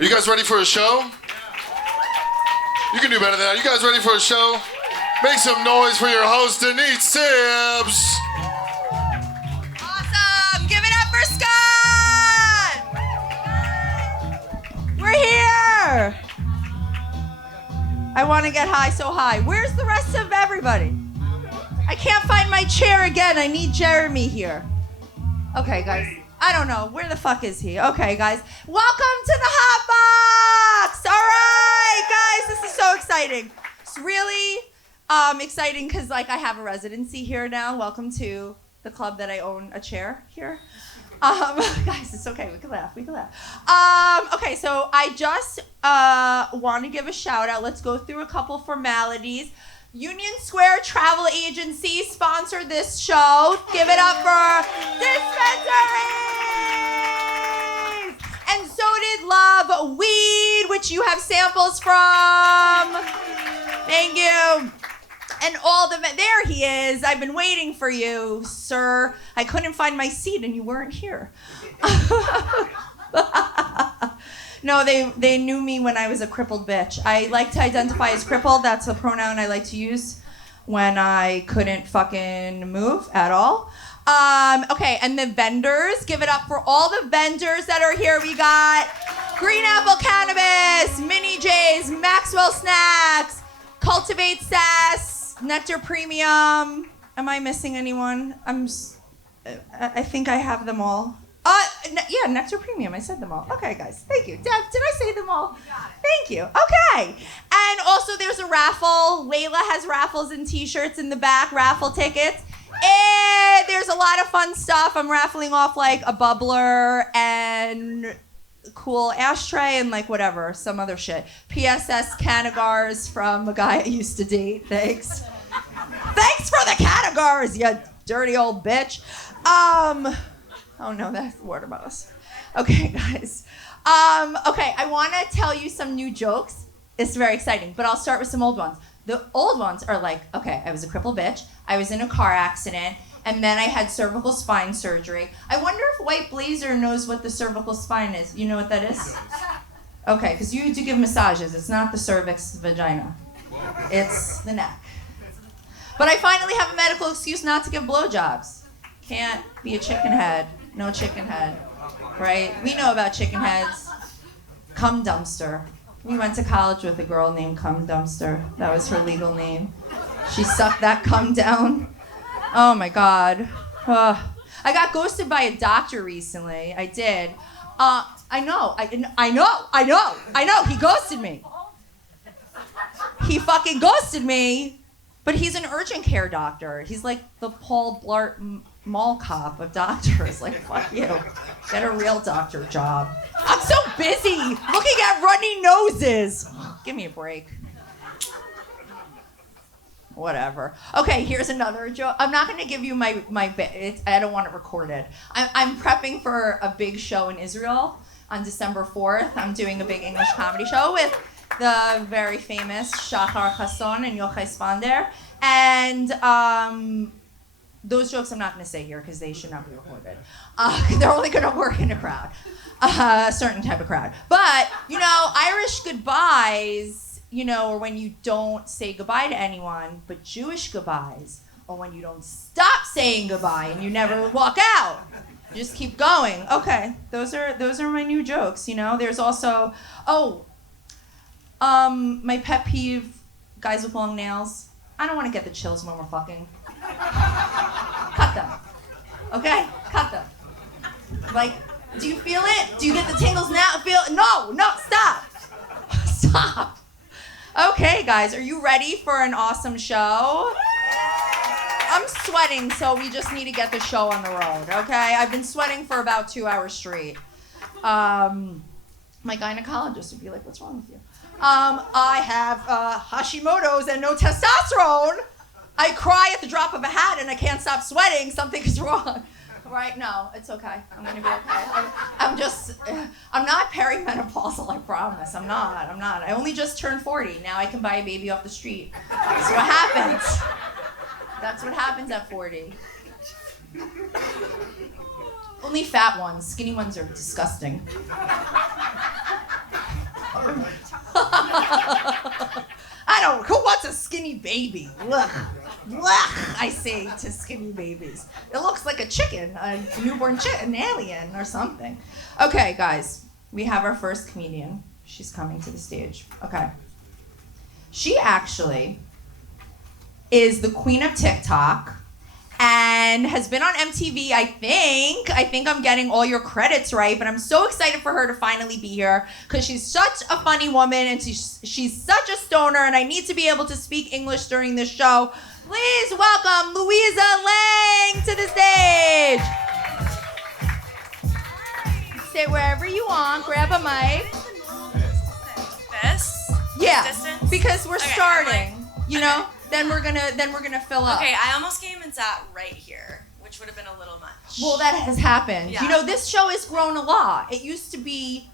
Are you guys ready for a show? You can do better than that. You guys ready for a show? Make some noise for your host, Denise Sibbs. Awesome! Give it up for Scott! We're here! I want to get high so high. Where's the rest of everybody? I can't find my chair again. I need Jeremy here. Okay, guys. I don't know. Where the fuck is he? Okay, guys. Welcome to the HotBox! All right, guys. This is so exciting. It's really exciting because, like, I have a residency here now. Welcome to the club that I own a chair here. Guys, it's okay. We can laugh. Okay, so I just want to give a shout out. Let's go through a couple formalities. Union Square Travel Agency sponsored this show. Give it up for dispensaries! And so did Love Weed, which you have samples from. Thank you. And all the, there he is. I've been waiting for you, sir. I couldn't find my seat and you weren't here. No, they knew me when I was a crippled bitch. I like to identify as crippled. That's the pronoun I like to use when I couldn't fucking move at all. Okay, and the vendors. Give it up for all the vendors that are here. We got Green Apple Cannabis, Mini J's, Maxwell Snacks, Cultivate Sass, Nectar Premium. Am I missing anyone? I think I have them all. Yeah, Nectar Premium. I said them all. Okay, guys. Thank you. Deb, did I say them all? Thank you. Okay. And also there's a raffle. Layla has raffles and t-shirts in the back, raffle tickets. And there's a lot of fun stuff. I'm raffling off like a bubbler and cool ashtray and like whatever, some other shit. PSS Canagars from a guy I used to date. Thanks. Thanks for the Canagars, you dirty old bitch. Oh no, that's the water bottles. Okay, guys. Okay, I want to tell you some new jokes. It's very exciting, but I'll start with some old ones. The old ones are like, okay, I was a crippled bitch. I was in a car accident, and then I had cervical spine surgery. I wonder if White Blazer knows what the cervical spine is. You know what that is? Okay, because you do give massages. It's not the cervix vagina. It's the neck. But I finally have a medical excuse not to give blowjobs. Can't be a chicken head. No chicken head, right? We know about chicken heads. Cum dumpster. We went to college with a girl named Cum Dumpster. That was her legal name. She sucked that cum down. Oh my God. I got ghosted by a doctor recently. I did. I know. He ghosted me. He fucking ghosted me. But he's an urgent care doctor. He's like the Paul Blart mall cop of doctors. Like, fuck you. Get a real doctor job. I'm so busy looking at runny noses. Give me a break. Whatever. Okay, here's another joke. I'm not going to give you my I don't want it recorded. I'm prepping for a big show in Israel on December 4th. I'm doing a big English comedy show with the very famous Shachar Chasson and Yochai Spander. And those jokes I'm not going to say here because they should not be recorded. They're only going to work in a crowd, a certain type of crowd. But, you know, Irish goodbyes, you know, or when you don't say goodbye to anyone, but Jewish goodbyes, or when you don't stop saying goodbye and you never walk out. You just keep going. Okay, those are my new jokes, you know. There's also, my pet peeve, guys with long nails. I don't want to get the chills when we're fucking. Cut them. Okay? Cut them. Like, do you feel it? Do you get the tingles now? No, stop. Stop. Okay, guys, are you ready for an awesome show? I'm sweating, so we just need to get the show on the road, okay? I've been sweating for about 2 hours straight. My gynecologist would be like, what's wrong with you? I have Hashimoto's and no testosterone. I cry at the drop of a hat and I can't stop sweating. Something is wrong. Right? No, it's okay. I'm going to be okay. I'm not perimenopausal, I promise. I'm not. I only just turned 40. Now I can buy a baby off the street. That's what happens. That's what happens at 40. Only fat ones. Skinny ones are disgusting. Who wants a skinny baby? Ugh. Ugh, I say to skinny babies. It looks like a chicken, a newborn chicken, an alien or something. Okay, guys, we have our first comedian. She's coming to the stage. Okay. She actually is the queen of TikTok and has been on MTV, I think. I think I'm getting all your credits right, but I'm so excited for her to finally be here because she's such a funny woman and she's such a stoner, and I need to be able to speak English during this show. Please welcome Louisa Lang to the stage. Sit wherever you want, grab a mic. This? Yeah, Distance? because we're Okay, starting, you know? Then we're gonna fill up. Okay, I almost came and sat right here, which would have been a little much. Well, that has happened. Yeah. You know, this show has grown a lot. It used to be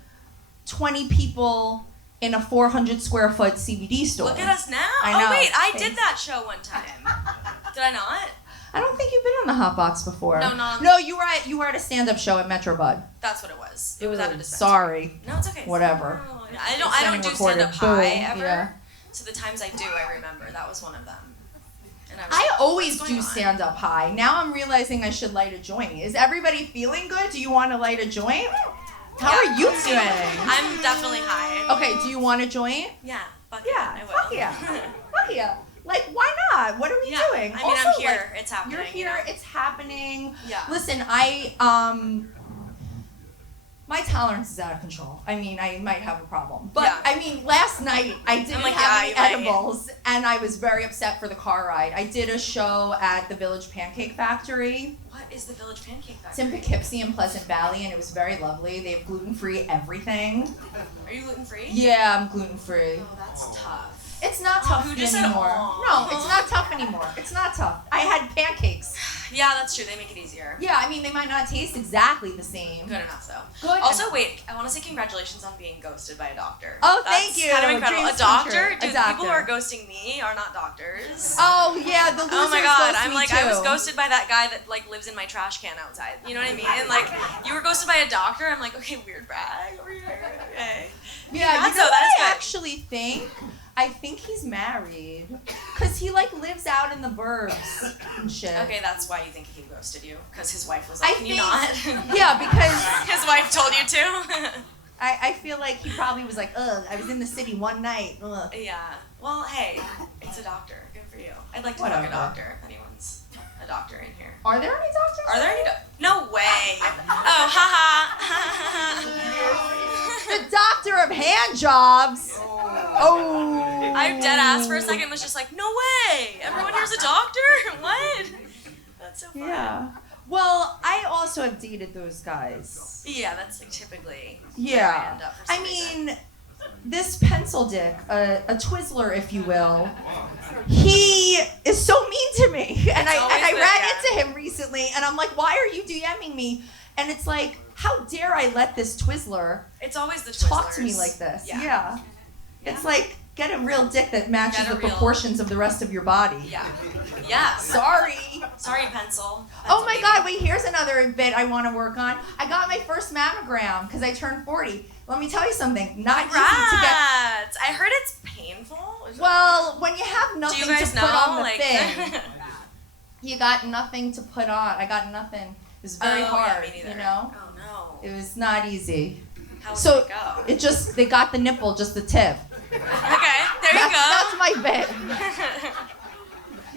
20 people in a 400 square foot CBD store. Look at us now. I know. Oh wait, I Thanks. did that show one time. Did I not? I don't think you've been on the HotBox before. No, no. No, you were at a stand-up show at Metro Bud. That's what it was. It was at a dispensary. Sorry. No, it's okay. Whatever. No, I don't do Recorded. stand-up high Boom. ever. Yeah. So the times I do, I remember that was one of them. And was I like, always what's do going on? stand-up high. Now I'm realizing I should light a joint. Is everybody feeling good? Do you want to light a joint? How Yeah. are you doing? I'm definitely high. Okay, do you want a joint? Yeah. Fuck Yeah, I will. fuck yeah. Fuck yeah. Like, why not? What are we Yeah. doing? I mean, Also, I'm here. like, It's happening. you're here. You know? It's happening. Yeah. Listen, my tolerance is out of control. I mean, I might have a problem. But, Yeah. I mean, last night I didn't like, have yeah, any you might. edibles, and I was very upset for the car ride. I did a show at the Village Pancake Factory. What is the Village Pancake It's in Factory? Poughkeepsie in Pleasant Valley, and it was very lovely. They have gluten-free everything. Are you gluten free? Yeah, I'm gluten-free. Oh, that's tough. It's not Oh, tough who just said, anymore. "Aw"? No, it's not tough anymore. It's not tough. I had pancakes. Yeah, that's true. They make it easier. Yeah, I mean, they might not taste exactly the same. Good enough, though. Good Also, enough. wait, I want to say congratulations on being ghosted by a doctor. Oh, That's thank you. kind of incredible. Dreams A come doctor? true. A Dude, doctor. people who are ghosting me are not doctors. Oh, yeah, the losers Oh my god, ghost I'm me like, too. I was ghosted by that guy that like lives in my trash can outside. You know what I mean? And like, you were ghosted by a doctor. I'm like, okay, weird brag over here. Okay. Yeah, you That's know so- what that is I good. actually think? I think he's married. Because he, like, lives out in the burbs and shit. Okay, that's why you think he ghosted you, because his wife was like, I can you think- not? Yeah, because His wife told you to. I feel like he probably was like, ugh, I was in the city one night. Ugh. Yeah. Well, hey, it's a doctor. Good for you. I'd like to Whatever. fuck a doctor if anyone's a doctor in here. Are there any doctors? Are there any? No way. Oh, haha. The doctor of hand jobs. Oh. I dead ass for a second was just like, no way. Everyone here's a doctor? What? That's so funny. Yeah. Well, I also have dated those guys. Yeah, that's like typically where I Yeah. end up for I some reason. mean, this pencil dick, a Twizzler, if you will, he is so mean to me. And I always the- ran yeah. into him recently, and I'm like, why are you DMing me? And it's like, how dare I let this Twizzler It's always the talk to me Twizzlers. like this? Yeah. Yeah. It's like, get a real dick that matches Get a the real- proportions of the rest of your body. Yeah. Yeah. Sorry. Sorry, pencil. Oh my baby. God, wait, here's another bit I want to work on. I got my first mammogram because I turned 40. Let me tell you something. Not easy to get. Congrats. I heard it's painful. Is it- Well, when you have do nothing you guys to know? put on the Like, thing, you got nothing to put on. I got nothing. It was very Oh, hard, yeah, me neither. you know? Oh no. It was not easy. How So did it go? it just, they got the nipple, just the tip. Okay, there you That's go. my bit.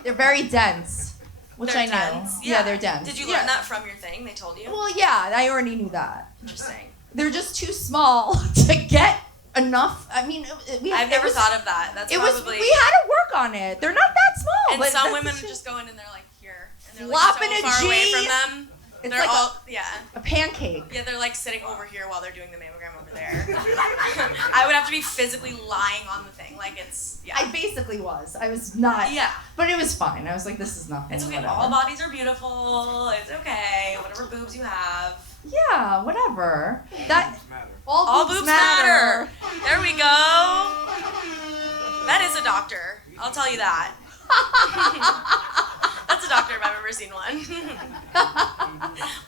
They're very dense, which They're I know. dense? Yeah, they're dense. Did you Yeah. learn that from your thing? They told you? Well, yeah, I already knew that. Interesting. They're just too small to get enough. I mean, I've never thought of that. That's It was. probably. We had to work on it. They're not that small. and but some that's women just just go in and they're like here, and they're like Flopping so a far away G. from them. It's They're like all yeah. a pancake. Yeah, they're like sitting over here while they're doing the mammogram over there. I would have to be physically lying on the thing, like it's yeah. I basically was. I was not. Yeah. But it was fine. I was like, this is nothing. It's okay. Whatever. All bodies are beautiful. It's okay. Whatever boobs you have. Yeah, whatever. That all All boobs boobs matter. matter. There we go. That is a doctor. I'll tell you that. That's a doctor if I've ever seen one.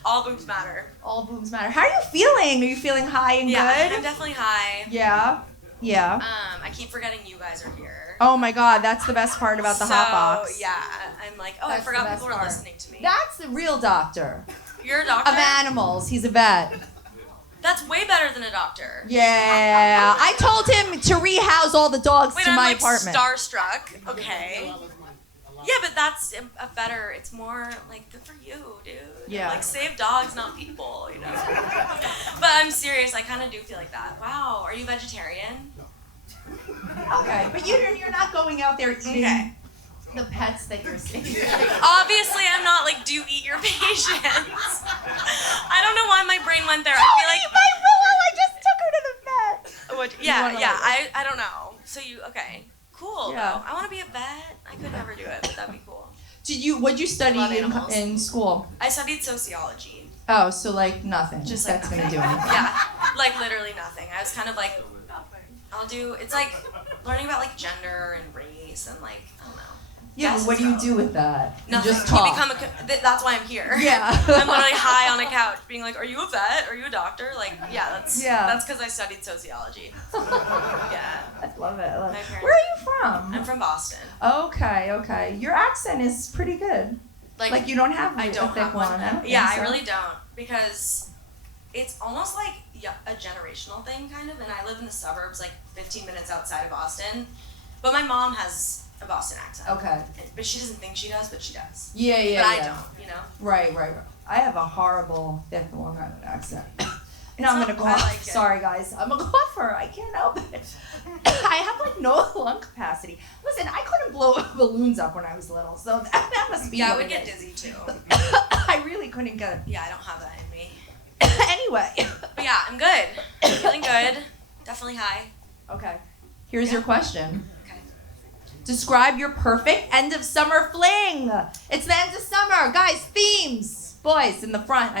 All boobs matter. All boobs matter. How are you feeling? Are you feeling high and Yeah, good? I'm definitely high. Yeah. Yeah. I keep forgetting you guys are here. Oh my God, that's the best part about the HotBox. Yeah, I'm like, oh, That's I forgot the best people are part. listening to me. That's the real doctor You're a doctor? of animals. He's a vet. That's way better than a doctor. Yeah, I told him to rehouse all the dogs Wait, to I'm my like apartment. starstruck. Okay. Yeah, but that's a better. It's more like good for you, dude. Yeah. Like save dogs, not people. You know. But I'm serious. I kind of do feel like that. Wow. Are you vegetarian? Okay, but you're not going out there eating Okay. the pets that you're seeing. Obviously, I'm not like, do you eat your patients? I don't know why my brain went there. I feel like. Eat my Willow. I just took her to the vet. What, You yeah, wanna yeah. like- I don't know. So you okay? Cool. Yeah. Though. I want to be a vet. I could never do it, but that'd be cool. What'd you study Love animals. in school? I studied sociology. Oh, so like nothing. Just like That's gonna do anything. Yeah, like literally nothing. I was kind of like, it's like learning about like gender and race and like, I don't know. Yeah, but what do you do with that? You Nothing. just talk. You become that's why I'm here. Yeah. I'm literally high on a couch being like, are you a vet? Are you a doctor? Like, that's because I studied sociology. Yeah. I love it. My parents- Where are you from? I'm from Boston. Okay. Your accent is pretty good. Like you don't have I a don't thick have one. one. I don't Yeah, think I so. really don't because it's almost like a generational thing kind of, and I live in the suburbs like 15 minutes outside of Boston, but my mom has a Boston accent. Okay. But she doesn't think she does, but she does. Yeah. But I don't, you know? Right. I have a horrible thick Long Island accent. And I'm gonna I cough. like it. Sorry guys, I'm a cougher. I can't help it. I have like no lung capacity. Listen, I couldn't blow balloons up when I was little, so that must be. Yeah, I what would it get is. dizzy too. I really couldn't get it. Yeah, I don't have that in me. Anyway. But yeah, I'm good. Feeling good. Definitely high. Okay. Here's your question. Okay. Describe your perfect end of summer fling. It's the end of summer, guys. Themes, boys in the front.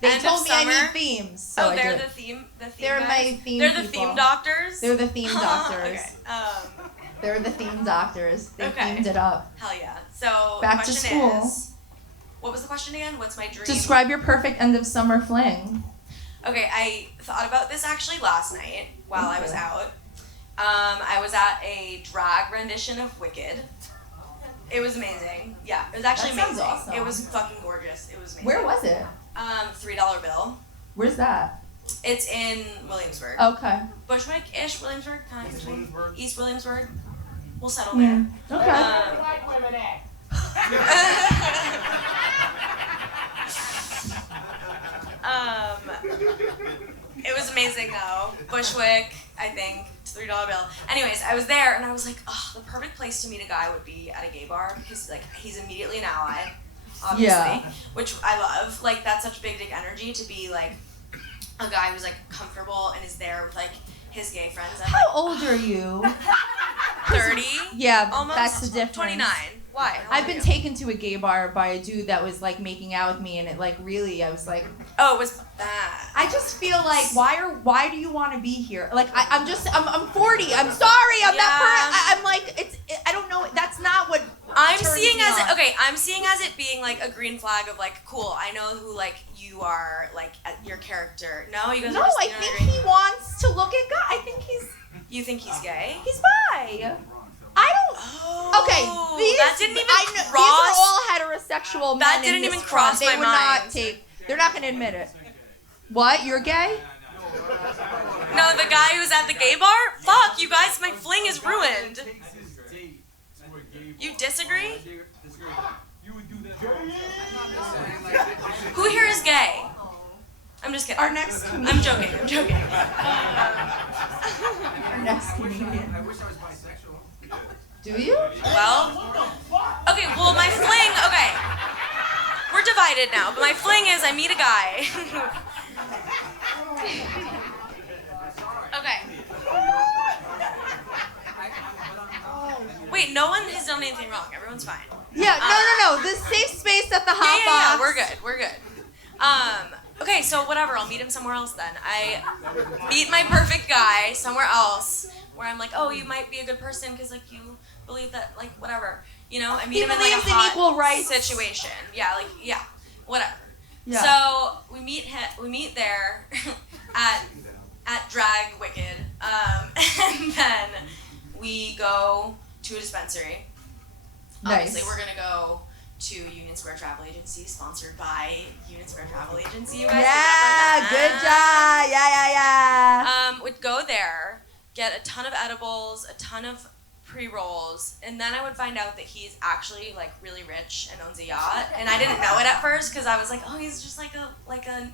They End told of me I summer? need themes. So I they're did. the theme. They're guys? my theme They're the people. theme doctors. They're the theme doctors. Okay. They're the theme doctors. They Okay. themed it up. Hell yeah. So Back the to question school. is, what was the question again? What's my dream? Describe your perfect end of summer fling. Okay, I thought about this actually last night while I was Okay. out. I was at a drag rendition of Wicked. It was amazing. Yeah, it was actually That sounds amazing. awesome. It was fucking gorgeous. It was amazing. Where was it? $3 bill. Where's that? It's in Williamsburg. Okay. Bushwick-ish, Williamsburg, kind of between East Williamsburg. We'll settle Yeah. there. Okay. It was amazing though. Bushwick, I think, it's $3 bill. Anyways, I was there and I was like, oh, the perfect place to meet a guy would be at a gay bar because like he's immediately an ally, obviously, Yeah. which I love. Like that's such big dick energy to be like a guy who's like comfortable and is there with like his gay friends. I'm How old are you? like 30. Yeah, Almost. that's the difference. 29. Why? How I've old been are you? taken to a gay bar by a dude that was like making out with me, and it like really, I was like, Oh, it was bad. I just feel like why do you want to be here? Like I'm 40. I'm sorry. I'm that. I'm like I don't know. That's not what I'm turns seeing me as on. it, okay. I'm seeing as it being like a green flag of like cool. I know who like you are, like your character. No, you guys. No, are just, I you don't think agree? he wants to look at God. I think You think he's gay? he's bi. I don't. Oh, Okay, these that didn't even these cross. are all heterosexual men. That in didn't this even front. cross They my would not mind. take. They're not going to admit it. What? You're gay? No, the guy who's at the gay bar. Fuck you guys, my fling is ruined. You disagree? Who here is gay? I'm just kidding. Our next comedian. I'm joking. I'm joking. Our next comedian. I wish I was bisexual. Do you? Well, okay, well, my fling, okay. We're divided now, but my fling is I meet a guy. Okay. Wait, no one has done anything wrong. Everyone's fine. Yeah. No. The safe space at the HotBox. Yeah, we're good. Okay, so whatever, I'll meet him somewhere else then. I meet my perfect guy somewhere else where I'm like, oh, you might be a good person because like you believe that like whatever, you know. I meet He him in like a believes in hot equal rights. situation. Yeah, like yeah, whatever. Yeah. So we meet there at Drag Wicked, and then we go to a dispensary. Nice. Obviously, we're gonna go to Union Square Travel Agency, sponsored by Union Square Travel Agency. You guys Yeah, good job. Yeah. Would go there, get a ton of edibles, a ton of pre-rolls, and then I would find out that he's actually like really rich and owns a yacht. And I didn't know it at first because I was like, oh, he's just like a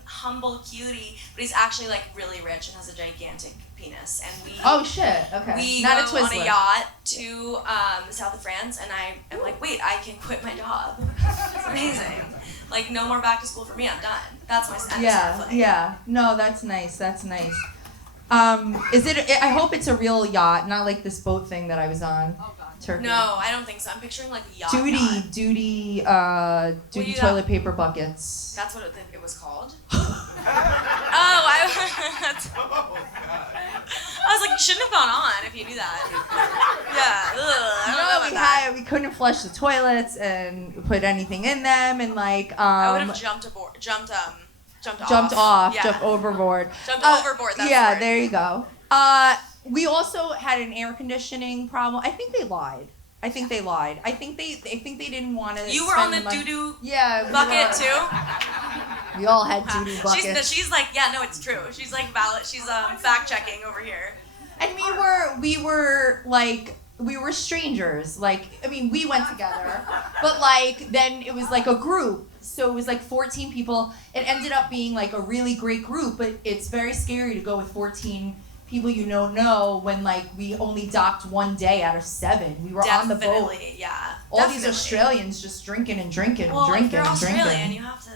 humble cutie, but he's actually like really rich and has a gigantic penis. And we Oh shit. Okay. we Not go a on a Twizzler. yacht to the south of France, and I am like, wait, I can quit my job. It's amazing. Like, no more back to school for me. I'm done. That's my end of summer fling. Yeah. No, that's nice. That's nice. Is it? I hope it's a real yacht, not like this boat thing that I was on. Oh, God. Turkey. No, I don't think so. I'm picturing like a yacht. Duty you toilet paper buckets. That's what it was called. I was like, you shouldn't have gone on if you knew that. Yeah. I don't know about that. We couldn't flush the toilets and put anything in them, and like I would have jumped off, Yeah. jumped overboard. Jumped overboard. That's yeah, the word. there you go. We also had an air conditioning problem. I think they lied. I think they didn't want to. You were on the doo-doo bucket too? We all had doo-doo buckets. She's like, yeah, no, it's true. She's like valid. She's fact checking over here. And we were strangers. Like, I mean, we went together, but like then it was like a group. So it was like 14 people. It ended up being like a really great group, but it's very scary to go with 14 people you don't know when like we only docked one day out of 7. We were on the boat. Yeah. All these Australians just drinking and drinking Well, and drinking if you're and Australian, drinking. you have to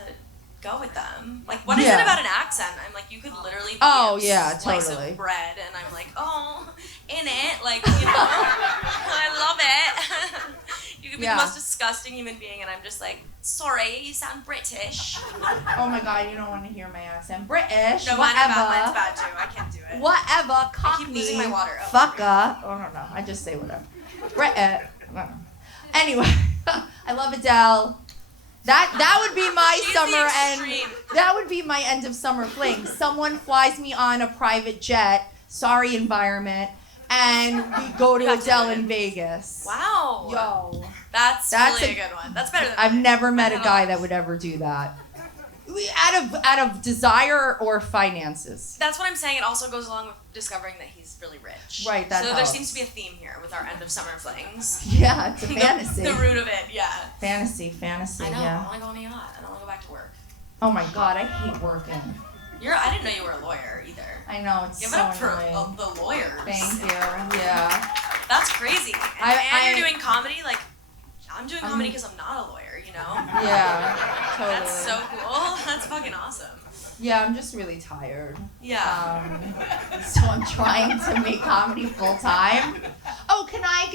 go with them. Like, what is it about an accent? I'm like, you could literally be a slice totally. of bread, and I'm like, oh, in it, like, you know, I love it. You could be the most disgusting human being, and I'm just like, sorry, you sound British. Oh my God, you don't want to hear my accent. British, No, whatever. mine's bad too. I can't do it. Whatever, Cockney. I keep losing my water. Oh, Fucker. Oh, no. I just say whatever. British. Anyway, I love Adele. That would be my She's summer the end. extreme. That would be my end of summer fling. Someone flies me on a private jet. Sorry, environment. And we go to Adele in Vegas. Wow. Yo. That's really a good one. That's better than I've mine. never met a I guy know. that would ever do that. Out of desire or finances. That's what I'm saying. It also goes along with discovering that he's really rich. Right, that So there helps. seems to be a theme here with our end of summer flings. Yeah, it's a fantasy. The root of it, yeah. Fantasy, I know. yeah. I want to go on a yacht. I don't want to go back to work. Oh my God, I hate working. I didn't know you were a lawyer either. I know, it's Give so it up for annoying. the lawyers. Thank you, yeah. That's crazy. And you're doing comedy, like, I'm doing comedy because I'm not a lawyer, you know? Yeah, totally. That's so cool. That's fucking awesome. Yeah, I'm just really tired. Yeah. So I'm trying to make comedy full time. Oh, can I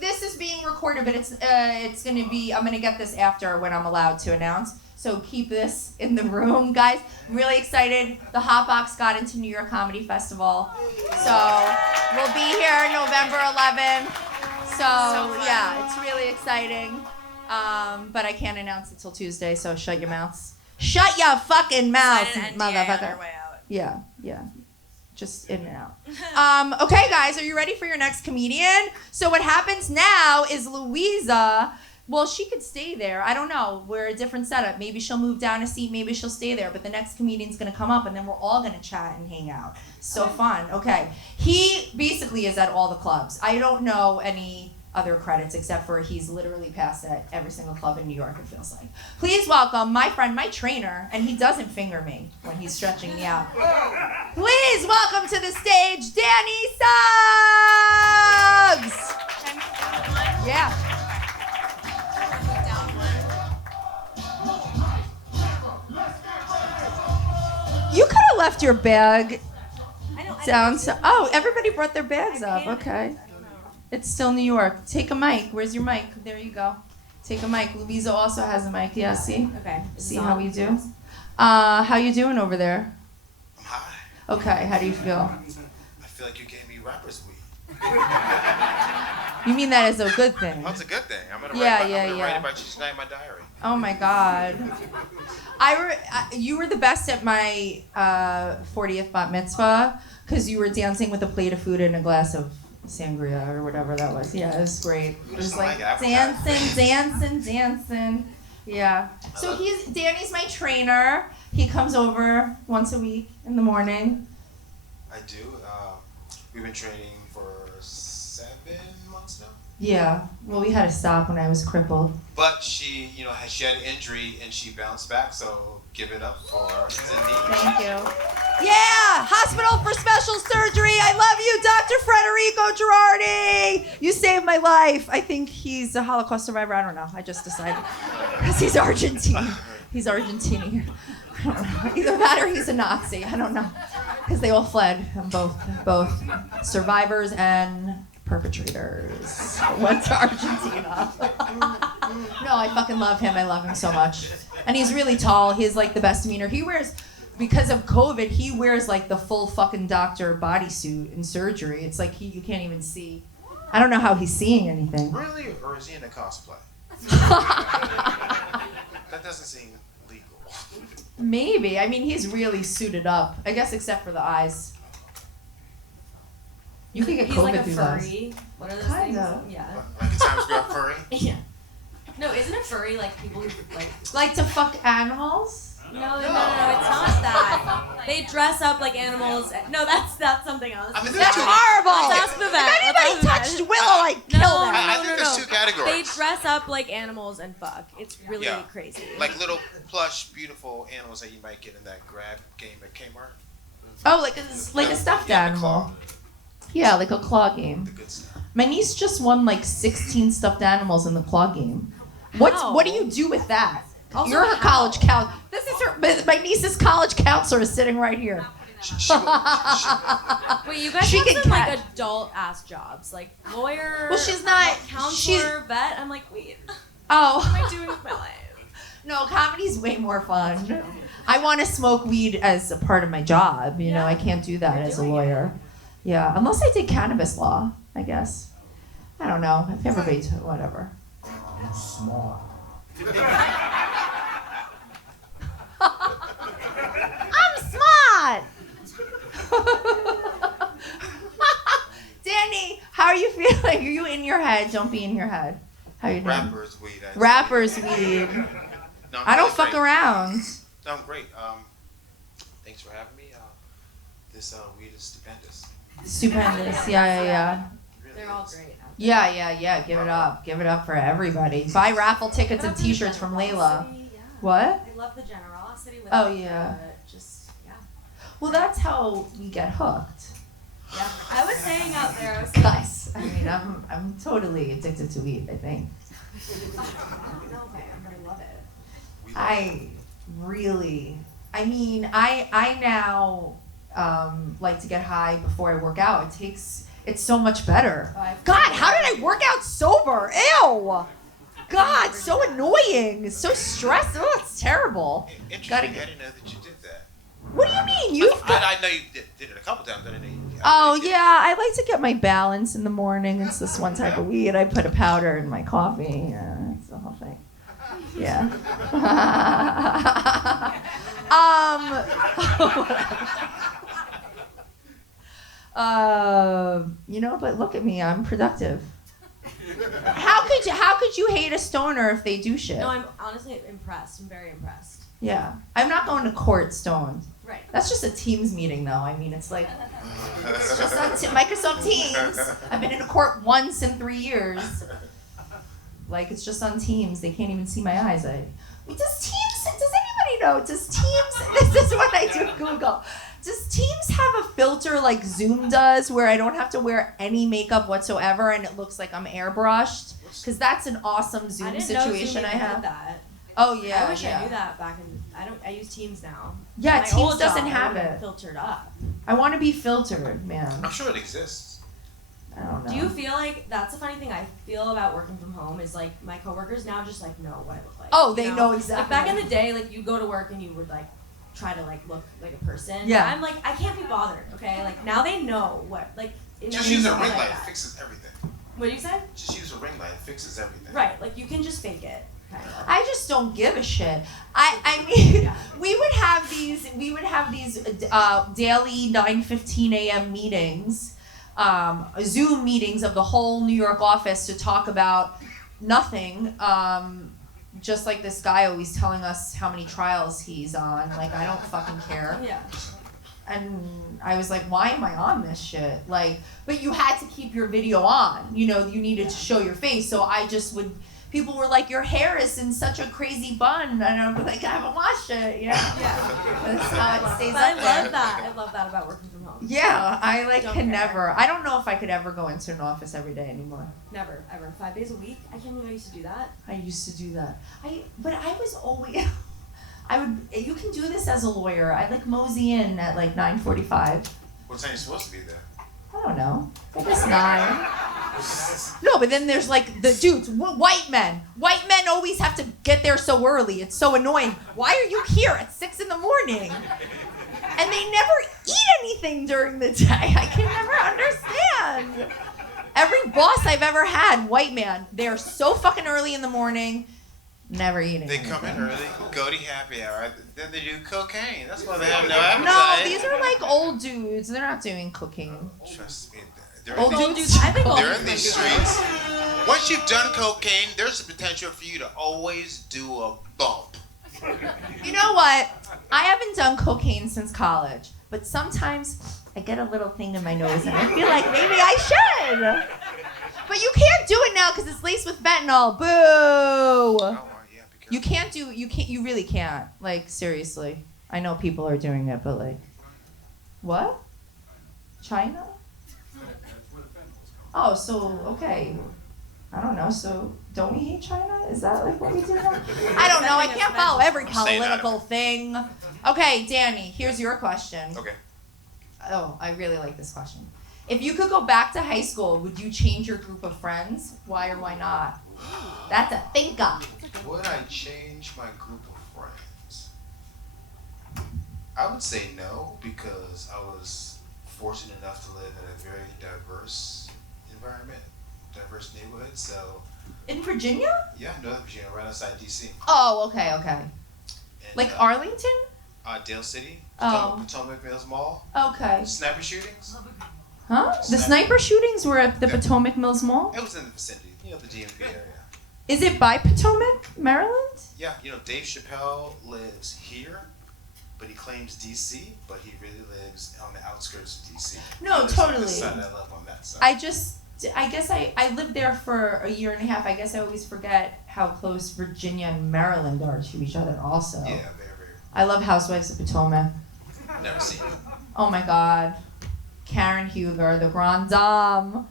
this is being recorded, but it's gonna be, I'm gonna get this after when I'm allowed to announce. So keep this in the room, guys. I'm really excited. The HotBox got into New York Comedy Festival. So we'll be here November 11th. So yeah, it's really exciting. But I can't announce it till Tuesday, so shut your mouths. Shut your fucking mouth, Sign an NDA on motherfucker. our way out. Yeah. Just in and out. Okay, guys, are you ready for your next comedian? So what happens now is Louisa, well, she could stay there. I don't know. We're a different setup. Maybe she'll move down a seat. Maybe she'll stay there. But the next comedian's going to come up, and then we're all going to chat and hang out. So fun. Okay. He basically is at all the clubs. I don't know any other credits except for he's literally passed at every single club in New York, it feels like. Please welcome my friend, my trainer, and he doesn't finger me when he's stretching me out. Please welcome to the stage, Danny Suggs! Yeah. You could have left your bag down. Oh, everybody brought their bags up. Okay. It's still New York. Take a mic. Where's your mic? There you go. Take a mic. Louisa also has a mic. Yeah, see? Okay. See how we do? How you doing over there? I'm high. Okay, how do you feel? I feel like you gave me rapper's weed. You mean that as a good thing? That's a good thing. I'm gonna Yeah, write about you tonight in my diary. Oh my God. You were the best at my 40th bat mitzvah because you were dancing with a plate of food and a glass of sangria or whatever that was. Yeah, it was great. It was doesn't like like dancing. Yeah. So Danny's my trainer. He comes over once a week in the morning. I do. We've been training for 7 months now. Yeah. Well, we had to stop when I was crippled. But she, she had an injury and she bounced back. So give it up for Cindy. Thank you. Yeah, Hospital for Special Surgery. I love you, Dr. Federico Girardi. You saved my life. I think he's a Holocaust survivor. I don't know. I just decided. Because he's Argentine. He's Argentinian. I don't know. Either that or he's a Nazi. I don't know. Because they all fled. Both survivors and perpetrators went to Argentina. No, I fucking love him. I love him so much. And he's really tall. He has like the best demeanor. He wears, because of COVID, he wears like the full fucking doctor bodysuit in surgery. It's like you can't even see. I don't know how he's seeing anything. Really? Or is he in a cosplay? That doesn't seem legal. Maybe. I mean, he's really suited up. I guess except for the eyes. You could get He's COVID like a through those. furry. What are those Kinda. things? Yeah. Like a Times Square furry? Yeah. No, isn't it furry like people who like? Like to fuck animals? No, it's not that. They dress up like animals. No, that's something else. I mean, That's two, horrible! Let's ask the vet. If anybody Let's ask the touched vet. Willow, I'd kill No, them. I think there's two categories. They dress up like animals and fuck. It's really Yeah. crazy. Like little plush, beautiful animals that you might get in that grab game at Kmart. Oh, like a stuffed Yeah, the animal. claw. Yeah, like a claw game. The good stuff. My niece just won like 16 stuffed animals in the claw game. What do you do with that? Also, You're her how? college counselor. This is my niece's college counselor is sitting right here. Wait, you guys She have can some like catch. adult ass jobs, like lawyer. Well, she's not. Counselor, vet. I'm like, wait, what Oh. am I doing with my life? No, comedy's way more fun. I want to smoke weed as a part of my job. You know, I can't do that You're as a doing lawyer. Yeah, unless I did cannabis law, I guess. I don't know. If everybody, whatever. You smart. I'm smart. Danny, how are you feeling? Are you in your head? Don't be in your head. How you doing? Rapper's weed. Rapper's weed. No, I'm I don't really fuck great. around. No, I'm great. Thanks for having me. This weed is stupendous. Stupendous. Yeah. It really They're all is. great. Yeah. Give it up. Give it up for everybody. Buy raffle tickets and t-shirts from Layla. What? I love the generosity with Oh, yeah. Yeah. Well, that's how we get hooked. Yeah. I was saying out there, Guys, I mean, I'm totally addicted to weed, I think. I don't know if I am, but I love it. I now like to get high before I work out. It's so much better. God, how did I work out sober? Ew! God, so annoying. It's so stressed. Oh, it's terrible. Interesting. Gotta I get- didn't know that you did that. What do you mean? You've got... I know you did it a couple times. I didn't know you Oh, yeah, I like to get my balance in the morning. It's this one type of weed. I put a powder in my coffee. Yeah, that's the whole thing. Yeah. But look at me. I'm productive. How could you hate a stoner if they do shit? No, I'm honestly impressed. I'm very impressed. Yeah. I'm not going to court stoned. Right. That's just a Teams meeting, though. I mean, it's like, it's just on Microsoft Teams. I've been in a court once in 3 years. Like, it's just on Teams. They can't even see my eyes. Does anybody know? Does Teams, this is what I do Google. Does Teams have a filter like Zoom does where I don't have to wear any makeup whatsoever and it looks like I'm airbrushed? Because that's an awesome I Zoom didn't situation know I Zoom have. did that. Oh, yeah. I wish yeah. I knew that back in. I use Teams now. Yeah, My Teams old doesn't job, have I would've it. filtered up. I want to be filtered, man. I'm sure it exists. I don't know. Do you feel like that's the funny thing I feel about working from home is like my coworkers now just like know what I look like. Oh, you they know exactly. Like back in the day, like you go to work and you would like try to like look like a person. Yeah. I'm like I can't be bothered. Okay, like now they know what like. it Just never use a used to be ring like light. It that. fixes everything. What do you say? Just use a ring light. It fixes everything. Right, like you can just fake it. Kind of. I just don't give a shit. I mean, Yeah. we would have these daily 9:15 a.m. meetings Zoom meetings of the whole New York office to talk about nothing. Just like this guy always telling us how many trials he's on. Like, I don't fucking care. Yeah. And I was like, why am I on this shit? Like, but you had to keep your video on. You know, you needed to show your face. So I just would, people were like, your hair is in such a crazy bun. And I'm like, I haven't washed it. Yeah. That's how it stays But I up there. love that. I love that about working from home. Yeah, I like Don't can care. never. I don't know if I could ever go into an office every day anymore. Never, ever. 5 days a week? I can't believe I used to do that. I used to do that. But I was always. I would. You can do this as a lawyer. I'd like mosey in at like 9:45. What time are you supposed to be there? I don't know. I guess 9. No, but then there's like the dudes, white men. White men always have to get there so early. It's so annoying. Why are you here at 6 in the morning? And they never eat anything during the day. I can never understand. Every boss I've ever had, white man, they're so fucking early in the morning, never eating. They come in anything. early, go to happy hour, then they do cocaine. That's why they have no appetite. No, these are like old dudes. They're not doing cooking. Trust me, they're Old in dudes. I think old they're in dudes these might do that. streets. Once you've done cocaine, there's the potential for you to always do a bump. You know what? I haven't done cocaine since college, but sometimes I get a little thing in my nose and I feel like maybe I should. But you can't do it now because it's laced with fentanyl. Boo! Oh, yeah, be careful. You really can't. Like, seriously. I know people are doing it, but like, what? China? Oh, so, okay. I don't know, so don't we hate China? Is that like what we do now? I don't know, I can't follow every I'm staying out of political thing. Okay, Danny, here's your question. Okay. Oh, I really like this question. If you could go back to high school, would you change your group of friends? Why or why not? That's a thinker. Would I change my group of friends? I would say no, because I was fortunate enough to live in a very diverse environment, diverse neighborhood. So In Virginia? yeah, Northern Virginia, right outside DC. Oh, okay. And, Like Arlington? Dale City, Oh. Potomac Mills Mall, Okay. sniper shootings. Huh? The sniper shootings were at the Yeah. Potomac Mills Mall? It was in the vicinity, the DMV area. Is it by Potomac, Maryland? Yeah, Dave Chappelle lives here, but he claims DC, but he really lives on the outskirts of DC. No, He lives on totally. this side, I live on that side. I guess I lived there for a year and a half. I guess I always forget how close Virginia and Maryland are to each other also. Yeah, very. I love Housewives of Potomac. Never seen it. Oh my God. Karen Huger, the Grande Dame.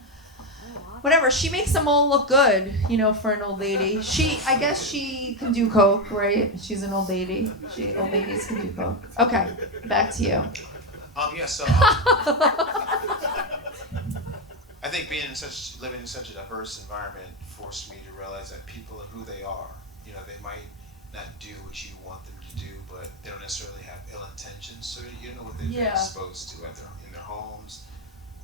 Whatever, she makes them all look good, for an old lady. I guess she can do coke, right? She's an old lady. Old ladies can do coke. Okay, back to you. So I think living in such a diverse environment forced me to realize that people are who they are. They might not do what you want them to do, but they don't necessarily have ill intentions. So you know what they've been Yeah. exposed to in their homes.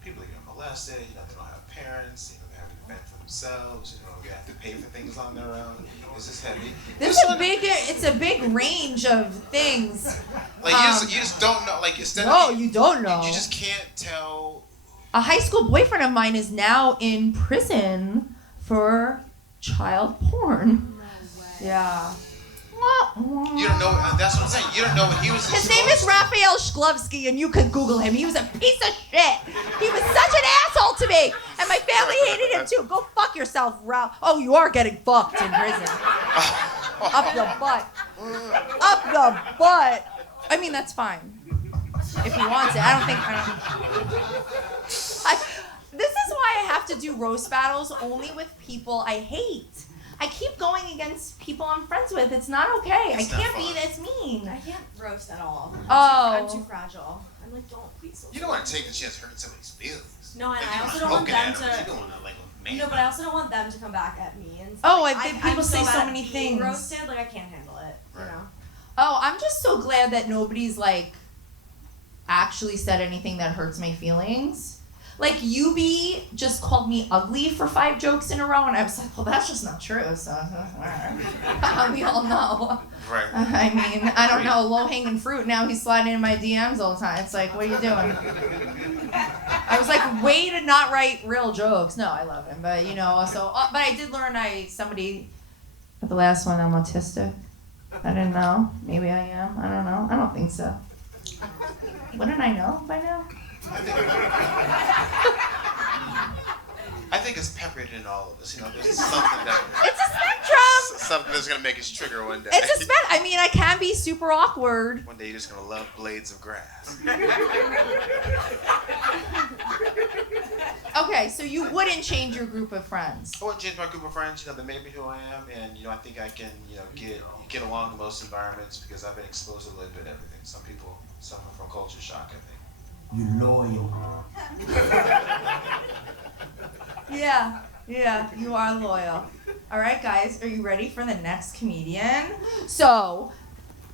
People are getting molested. They don't have parents. They have to fend for themselves. They have to pay for things on their own. This is heavy. It's a big range of things. Like you just don't know. Like instead No, of you don't know. you just can't tell. A high school boyfriend of mine is now in prison for child porn. Yeah. You don't know. That's what I'm saying. You don't know what he was. His name is exposed to. Raphael Shklovsky, and you can Google him. He was a piece of shit. He was such an asshole to me, and my family hated him too. Go fuck yourself, Ralph. Oh, you are getting fucked in prison. Up the butt. Up the butt. I mean, that's fine. If he wants it. I don't. This is why I have to do roast battles only with people I hate. I keep going against people I'm friends with. It's not okay. It's I not can't be fun. this mean. I can't roast at all. Oh. I'm too fragile. I'm like, don't please. You don't want to take the chance hurting somebody's feelings. No, and If I you're also not don't want poking them at 'em, to- You don't want to man. No, but I also don't want them to come back at me and. Oh, like, I think I'm people say so bad at many being things. Roasted, like I can't handle it. Right. Oh, I'm just so glad that nobody's actually said anything that hurts my feelings. Like UB just called me ugly for 5 jokes in a row, and I was like, well, that's just not true. So we all know. Right. I mean, I don't know, low hanging fruit. Now he's sliding in my DMs all the time. It's like, what are you doing? I was like, way to not write real jokes. No, I love him, but you know, also, but I did learn somebody at the last one, I'm autistic. I didn't know. Maybe I am. I don't know. I don't think so. Wouldn't I know by now? I think it's peppered in all of us. You know, there's something that. It's a spectrum. Something that's gonna make us trigger one day. It's a spectrum. I mean, I can be super awkward. One day you're just gonna love blades of grass. Okay, so you wouldn't change your group of friends. I wouldn't change my group of friends. You know, they made me who I am, and you know, I think I can, you know, get along in most environments because I've been exposed to a little bit of everything. Some people suffer from culture shock, I think. You loyal. Yeah, you are loyal. All right, guys, are you ready for the next comedian? So,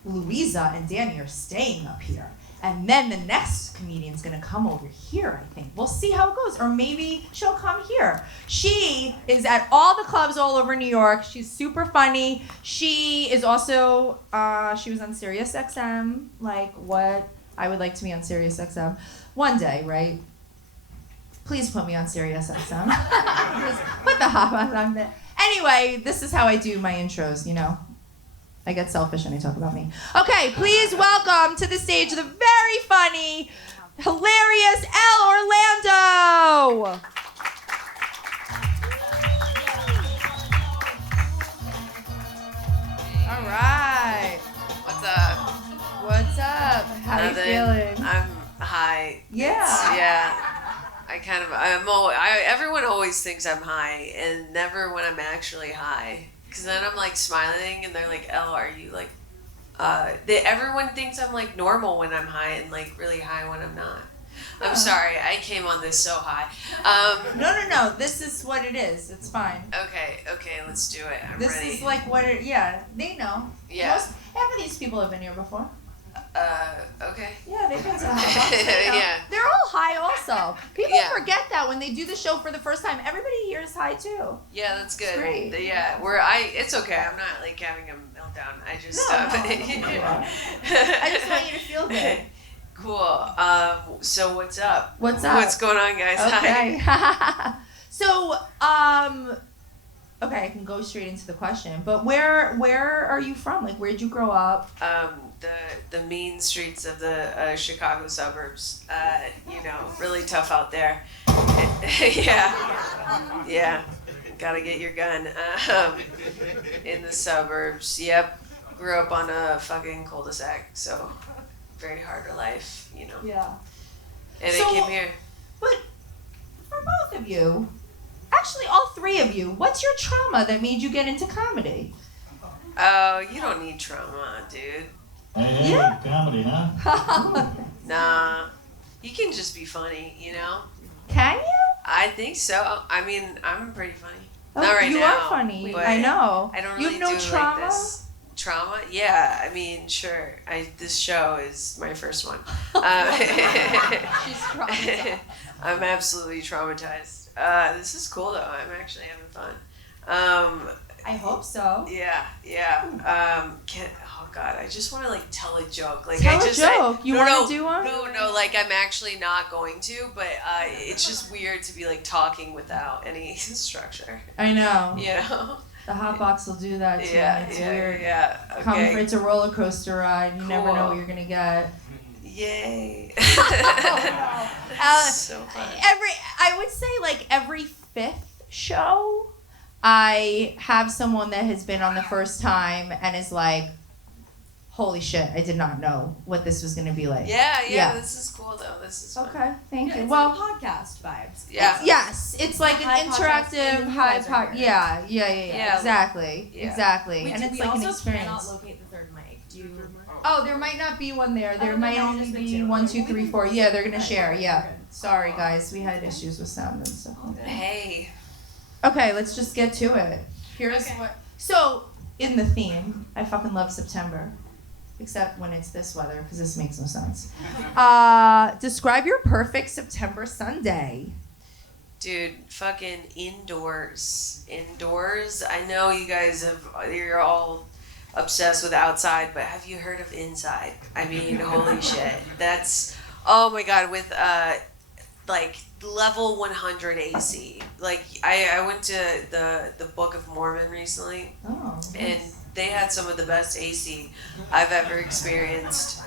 Louisa and Danny are staying up here. And then the next comedian's gonna come over here, I think. We'll see how it goes. Or maybe she'll come here. She is at all the clubs all over New York. She's super funny. She is also, she was on Sirius XM, like what I would like to be on Sirius XM. One day, right? Please put me on Sirius XM. Just put the HotBox on there. Anyway, this is how I do my intros, you know. I get selfish and I talk about me. Okay, please welcome to the stage the very funny, hilarious El Orlando. All right. What's up? What's up? How you feeling? I'm high. Yeah. Yeah. Everyone always thinks I'm high, and never when I'm actually high. Because then I'm like smiling, and they're like, "Elle, are you like?" Everyone thinks I'm like normal when I'm high, and like really high when I'm not. I'm sorry, I came on this so high. No. This is what it is. It's fine. Okay, let's do it. I'm This ready. is like what it. Yeah, they know. Yeah. Half of these people have been here before. Okay. Yeah, they've been to the HotBox. They know. Yeah. They're all high also. People Yeah. forget that when they do the show for the first time. Everybody here is high too. Yeah, that's good. It's great. Yeah, it's okay. I'm not like having a meltdown. I just No. I just want you to feel good. Cool. So what's up? What's up? What's going on, guys? Okay. So, okay, I can go straight into the question. But where are you from? Like, where'd you grow up? The mean streets of the Chicago suburbs. You know, really tough out there. Yeah. Gotta get your gun. In the suburbs. Yep. Grew up on a fucking cul-de-sac, so very hard to life, you know. Yeah. And So- I came here. But for both of you, actually all three of you, what's your trauma that made you get into comedy? Oh, you don't need trauma, dude. Hey, Yeah. comedy, huh? Nah. You can just be funny, you know? Can you? I think so. I mean, I'm pretty funny. Oh, Not right you now. are funny. but I know. I don't You really have no do trauma? like this. Trauma? Yeah, I mean, sure. This show is my first one. She's traumatized. I'm absolutely traumatized. This is cool though. I'm actually having fun. I hope so. Yeah. Oh God, I just want to like tell a joke. Like Tell I a just joke. You wanna no, do one? No. Like I'm actually not going to. But it's just weird to be like talking without any structure. I know. You know. The HotBox will do that too. It's weird. Yeah. Coming for Okay. it's a roller coaster ride. You never know Cool. what you're gonna get. Yay. So fun. I would say like every fifth show, I have someone that has been on the first time and is like, holy shit, I did not know what this was gonna be like. Yeah. This is cool though. This is fun. Okay, thank you. It's Well, like podcast vibes. Yeah. yes, it's like High an podcast interactive and you high guys are pod. here. Yeah. Yeah. Exactly. Yeah. Exactly. Wait, And do it's we like an also experience. cannot locate the third mic. Do you? Oh, there might not be one there. There Oh, might there might only just be be two. 1, Okay, 2, well, 3, we can- 4. Yeah, they're gonna Right, share. we're Yeah. good. Sorry, guys. We had issues with sound and stuff. Hey. Okay, let's just get to it. Here's Okay. what. So, in the theme, I fucking love September. Except when it's this weather, because this makes no sense. Describe your perfect September Sunday. Dude, fucking indoors. Indoors. I know you guys you're all obsessed with outside, but have you heard of inside? I mean, holy shit. That's, oh my God, with, like, level 100 AC. Like I went to the Book of Mormon recently, Oh. and they had some of the best AC I've ever experienced.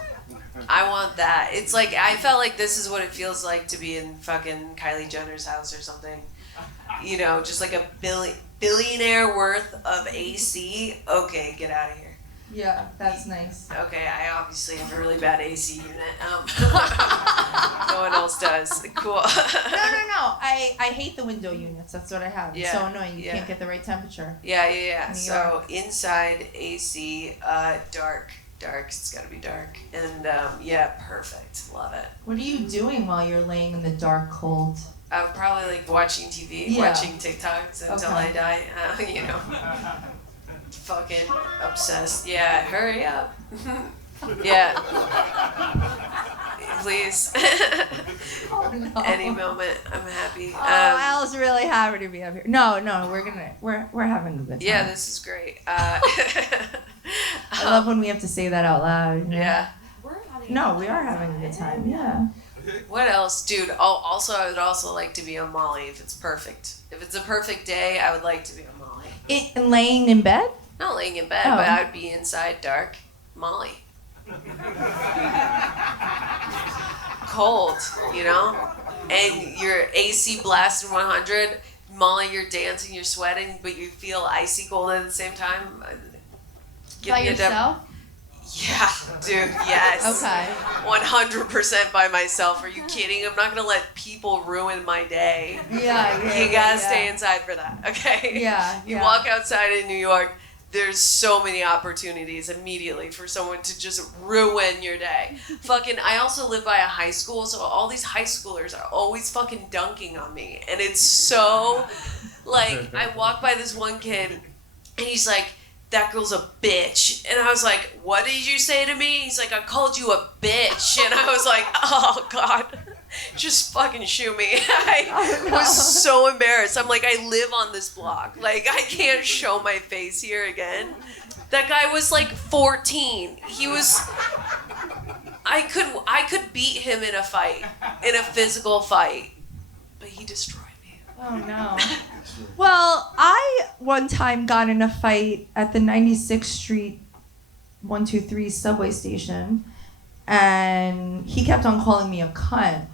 I want that. It's like I felt like this is what it feels like to be in fucking Kylie Jenner's house or something. You know, just like a billionaire worth of AC. Okay, get out of here. Yeah, that's nice. Okay, I obviously have a really bad AC unit. No one else does. Cool. No. I hate the window units. That's what I have. It's Yeah, so annoying. You yeah. can't get the right temperature. Yeah. New So inside AC, dark. It's gotta be dark. And yeah, perfect. Love it. What are you doing while you're laying in the dark cold? I'm probably like watching TV, Yeah. watching TikToks until Okay. I die. You know, fucking obsessed. Yeah, hurry up. Yeah. Please. Oh, no. Any moment, I'm happy. Oh, Al's really happy to be up here. No, we're having a good time. Yeah, this is great. I love when we have to say that out loud. you know? Yeah. We're having No, we are having a good time. Yeah. What else, dude? Oh, also, I would also like to be on Molly if it's perfect. If it's a perfect day, I would like to be on Molly. And laying in bed? Not laying in bed, Oh. but I would be inside dark Molly. Cold, you know? And your AC blasting 100, Molly, you're dancing, you're sweating, but you feel icy cold at the same time. Give By me a yourself? Yeah, dude, yes. Okay. 100% by myself. Are you kidding? I'm not gonna let people ruin my day. Yeah. You gotta stay inside for that, okay? Yeah. You walk outside in New York, there's so many opportunities immediately for someone to just ruin your day. Fucking, I also live by a high school, so all these high schoolers are always fucking dunking on me. And it's so, like, I walk by this one kid, and he's like, that girl's a bitch. And I was like, what did you say to me? He's like, I called you a bitch. And I was like, oh, God. Just fucking shoot me. I was so embarrassed. I'm like, I live on this block. Like, I can't show my face here again. That guy was like 14. He was... I could beat him in a fight. In a physical fight. But he destroyed me. Oh, no. Well, I one time got in a fight at the 96th Street 123 subway station, and he kept on calling me a cunt.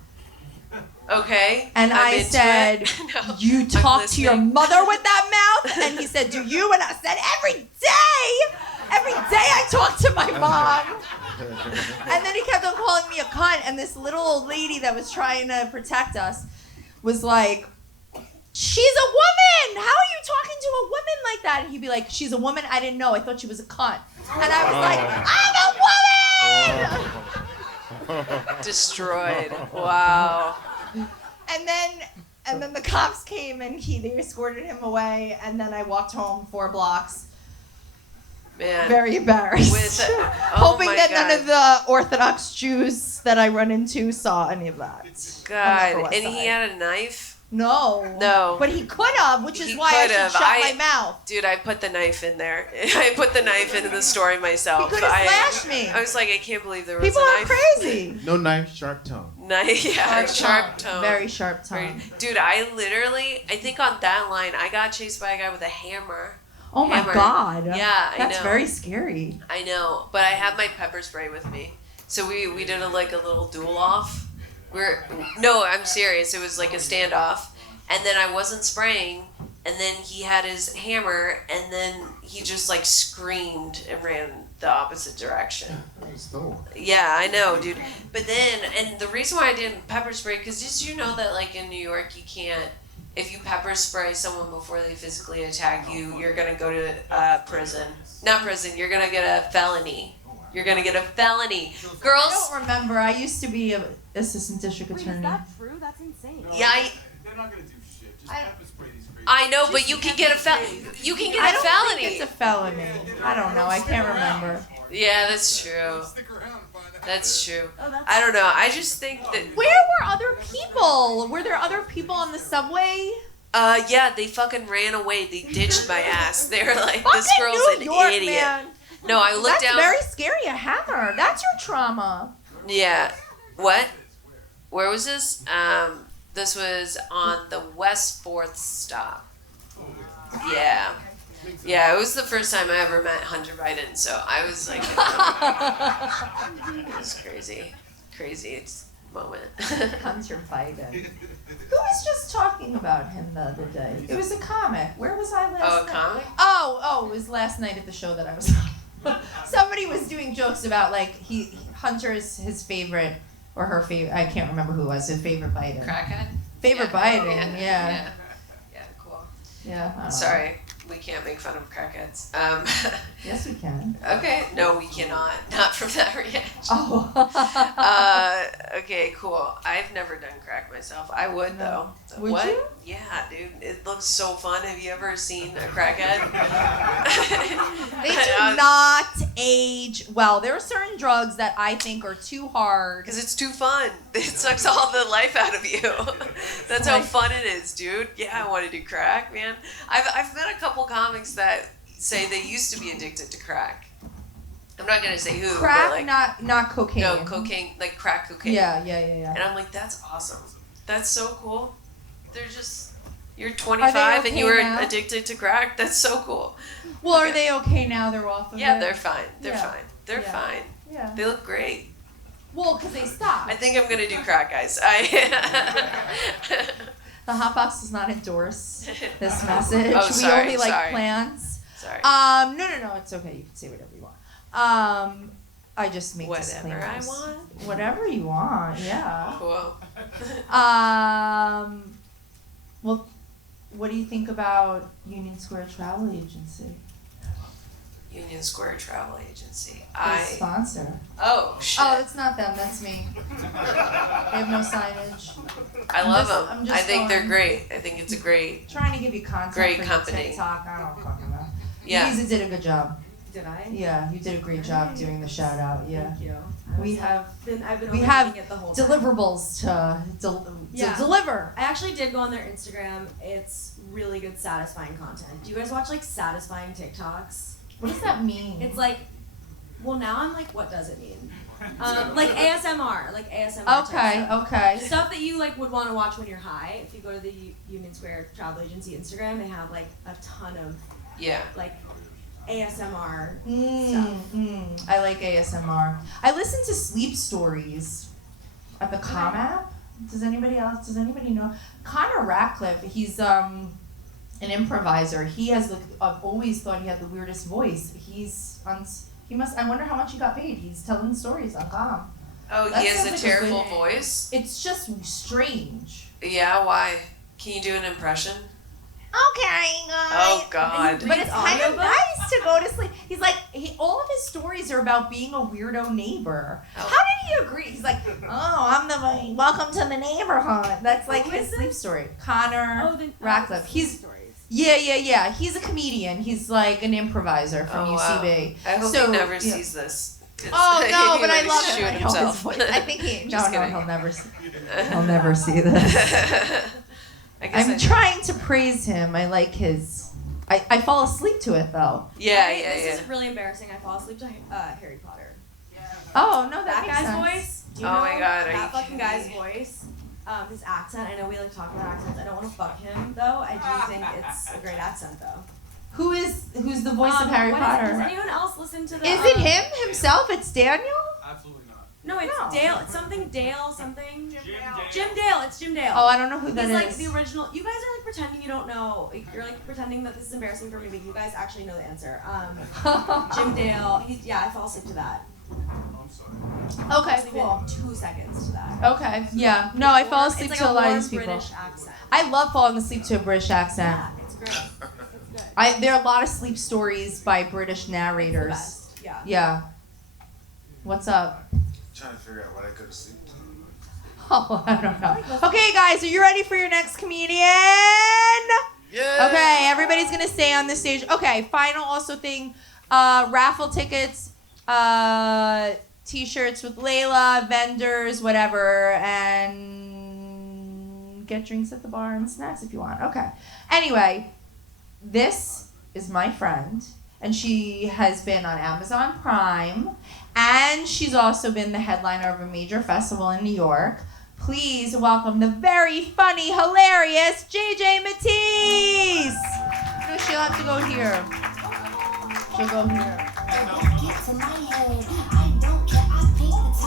Okay. And I'm I into said, it. No, you I'm talk to your listening. mother with that mouth? And he said, do you? And I said, every day I talk to my mom. And then he kept on calling me a cunt, and this little old lady that was trying to protect us was like, she's a woman! How are you talking to a woman like that? And he'd be like, she's a woman? I didn't know. I thought she was a cunt. And I was like, I'm a woman! Destroyed. Wow. And then the cops came and they escorted him away, and then I walked home 4 blocks. Man. Very embarrassed. Hoping my that God. none of the Orthodox Jews that I run into saw any of that. God. Upper West And he Side. had a knife? No. No. But he could have, which is He why I should could've. shut my mouth. Dude, I put the knife in there. I put the knife into the story He myself. could have slashed me. I was like, I can't believe there was People a are knife. crazy. No knife, sharp tongue. Knife, yeah, sharp tongue. Very sharp Very- tongue. Dude, I think on that line, I got chased by a guy with a hammer. Oh my Hammer. God. Yeah, I That's know. very scary. I know, but I had my pepper spray with me. So we did a little duel off. No, I'm serious. It was like a standoff. And then I wasn't spraying, and then he had his hammer, and then he just like screamed and ran the opposite direction. Yeah, I know, dude. But then, and the reason why I didn't pepper spray, because did you know that like in New York you can't, if you pepper spray someone before they physically attack you, you're gonna go to prison. Not prison, you're gonna get a felony. You're gonna get a felony. I Girls, don't remember. I used to be an assistant district Wait, is attorney. that true? That's insane. yeah, They're not gonna do shit. Just I- pepper spray these crazy. I know, but you can get you can get I a don't felony. think it's a felony. I don't know. I can't remember. Yeah, that's true. Stick around and find out. That's true. Oh, that's I don't know. I just think that Where were other people? Were there other people on the subway? yeah, they fucking ran away. They ditched my ass. They were like, this Fucking girl's New an York, idiot. Man. No, I looked That's down. very scary. A hammer. That's your trauma. Yeah. What? Where was this? This was on the West 4th stop. Yeah. Yeah, it was the first time I ever met Hunter Biden, so I was like, it was crazy. Crazy moment. Hunter Biden. Who was just talking about him the other day? It was a comic. Where was I last Oh, a night? comic? Oh, it was last night at the show that I was on. Somebody was doing jokes about like Hunter's his favorite or her favorite. I can't remember who it was. His favorite Biden. Crackhead? Favorite Biden. Yeah. Yeah, cool. Yeah. I don't know. Sorry, we can't make fun of crackheads. Yes, we can. Okay, no, we cannot. Not from that reaction. Oh. Okay, cool. I've never done crack myself. I would though. Would what? you? Yeah, dude. It looks so fun. Have you ever seen a crackhead? They do not age well. There are certain drugs that I think are too hard. Because it's too fun. It sucks all the life out of you. That's how fun it is, dude. Yeah, I want to do crack, man. I've met a couple comics that say they used to be addicted to crack. I'm not gonna say who. Crack, but like, not cocaine. no, cocaine, like crack cocaine. Yeah. And I'm like, that's awesome. That's so cool. They're just, you're 25 okay and you were now? addicted to crack. That's so cool. Well, are they okay now? They're off of it. Yeah, they're fine. They're Yeah. fine. They're Yeah. fine. Yeah. They look great. Well, because they stopped. I think I'm gonna do crack, guys. The HotBox does not endorse this message. Oh, sorry, we only like sorry. plants. Sorry. No, it's okay. You can say whatever you want. I just make Whatever I disclaimers. want. Whatever you want, yeah. Cool. Well, what do you think about Union Square Travel Agency? Union Square Travel Agency. The sponsor. Oh shit. Oh, it's not them. That's me. They have no signage. I love them. I'm just I think they're going- great. I think it's a great. Trying to give you content Great for company. your TikTok. I don't fucking know. Yeah. Lisa did a good job. Did I? Yeah, you did a great job doing the shout out. Yeah. Thank you. We have I've been we overthinking have it the whole time. deliverables to Yeah. deliver. I actually did go on their Instagram. It's really good, satisfying content. Do you guys watch like satisfying TikToks? What does that mean? It's like, well, now I'm like, what does it mean? Like ASMR, like ASMR. type okay, stuff. okay. Stuff that you like would want to watch when you're high. If you go to the Union Square Travel Agency Instagram, they have like a ton of Yeah. like ASMR stuff. I like ASMR. I listen to sleep stories at the Calm app. Does anybody know? Connor Ratcliffe, he's an improviser. He has I've always thought he had the weirdest voice. I wonder how much he got paid. He's telling stories on Calm. Oh, That he has sounds a like a terrible good- voice. It's just strange. Yeah. Why? Can you do an impression? Okay, guys. Oh God. But it's kind of Audiobook? nice to go to sleep. He's like, all of his stories are about being a weirdo neighbor. Oh. How did he agree? He's like, welcome to the neighborhood. That's like Who his is sleep story. Connor Ratcliffe. He's stories. yeah. He's a comedian. He's like an improviser from Oh, wow. UCB. I hope So, he never yeah. sees this. 'Cause Oh he no, but I would love shoot it. I know his himself. voice. I think Just kidding. he'll never see. He'll never see this. I guess I'm trying to praise him. I like his. I fall asleep to it though. Yeah. This is really embarrassing. I fall asleep to Harry Potter. Oh no, that That makes guy's sense. voice. Do you Oh know my God, are you that fucking kidding guy's me? voice. His accent. I know we like talk about accents. I don't want to fuck him though. I do think it's a great accent though. Who's the voice of Harry what is it? Does Potter? anyone else listen to the? Is it him himself? It's Daniel? Absolutely not. No, it's No. Dale. It's something Dale. Something. Jim Dale. Jim Dale. It's Jim Dale. Oh, I don't know who that He's is. like the original. You guys are like pretending you don't know. You're like pretending that this is embarrassing for me, but you guys actually know the answer. Jim Dale. I fall asleep to that. I'm sorry. Okay, Asleep in cool. 2 seconds to that. Okay, yeah. No, I fall asleep it's to like a lot of warm these people. British accent. I love falling asleep to a British accent. Yeah, it's great. It's good. There are a lot of sleep stories by British It's the narrators. best. Yeah. Yeah. What's up? Trying to figure out what I go to sleep to. Oh, I don't know. Okay, guys, are you ready for your next comedian? Yeah. Okay, everybody's gonna stay on the stage. Okay, final also thing, raffle tickets, t-shirts with Layla, vendors, whatever, and get drinks at the bar and snacks if you want. Okay. Anyway, this is my friend, and she has been on Amazon Prime, and she's also been the headliner of a major festival in New York Please welcome the very funny, hilarious JJ Matisse. No, she'll have to go here. She'll go here.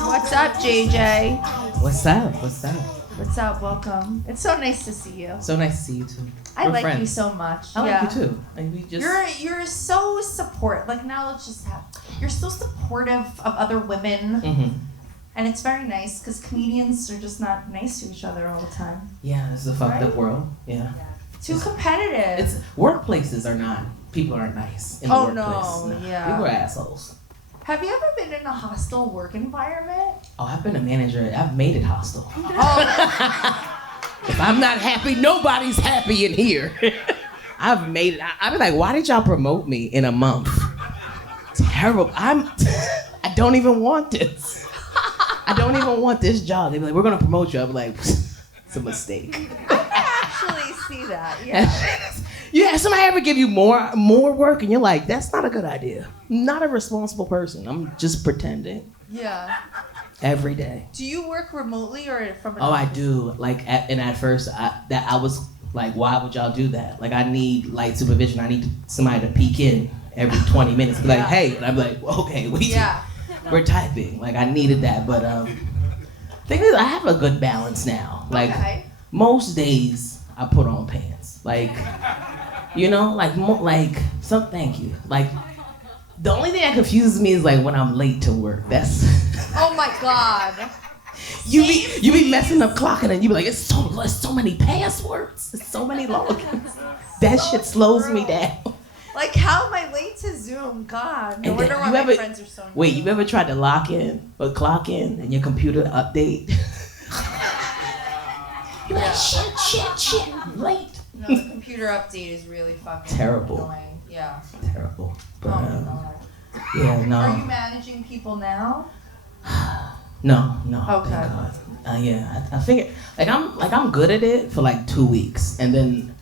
What's up, JJ? What's up? What's up? What's up? Welcome. It's so nice to see you. So nice to see you too. I We're like friends. you so much. I yeah. like you too. Like we just. You're so like now let's just have. You're so supportive of other women, Mm-hmm. and it's very nice because comedians are just not nice to each other all the time. Yeah, it's a fucked up Right? world. Yeah. Too competitive. It's workplaces are not. People aren't nice in the Oh, workplace. no, yeah. People are assholes. Have you ever been in a hostile work environment? Oh, I've been a manager. I've made it hostile. Oh, If I'm not happy, nobody's happy in here. I've made it. I've been like, why did y'all promote me in a month? Terrible. I don't even want this. I don't even want this job. They be like, we're gonna promote you. I'm like, it's a mistake. actually see that. Yeah. Yeah, somebody ever give you more work and you're like, that's not a good idea. I'm not a responsible person. I'm just pretending Yeah. every day. Do you work remotely or from an Oh, I office? do. Like, at first, I was like, why would y'all do that? Like, I need light supervision. I need somebody to peek in every 20 minutes. Be like, Yeah. hey, and I'm like, well, okay, Yeah. we're typing. Like, I needed that, but thing is, I have a good balance now. Like, Okay. most days I put on pants. Like, you know, so thank you. Like, the only thing that confuses me is like when I'm late to work. That's Oh my God. you be messing up clocking and you be like, it's so many passwords, it's so many logins. That shit slows me down. Like, how am I late to Zoom? God. No And wonder then why you my ever- friends are so nice. Wait, you ever tried to lock in or clock in and your computer update? You're like, shit, I'm late. No, the computer update is really fucking Terrible. annoying. Yeah. Terrible. But, Oh my God. yeah, no. Are you managing people now? No. Okay. Thank God. Yeah, I figured I'm good at it for like 2 weeks, and then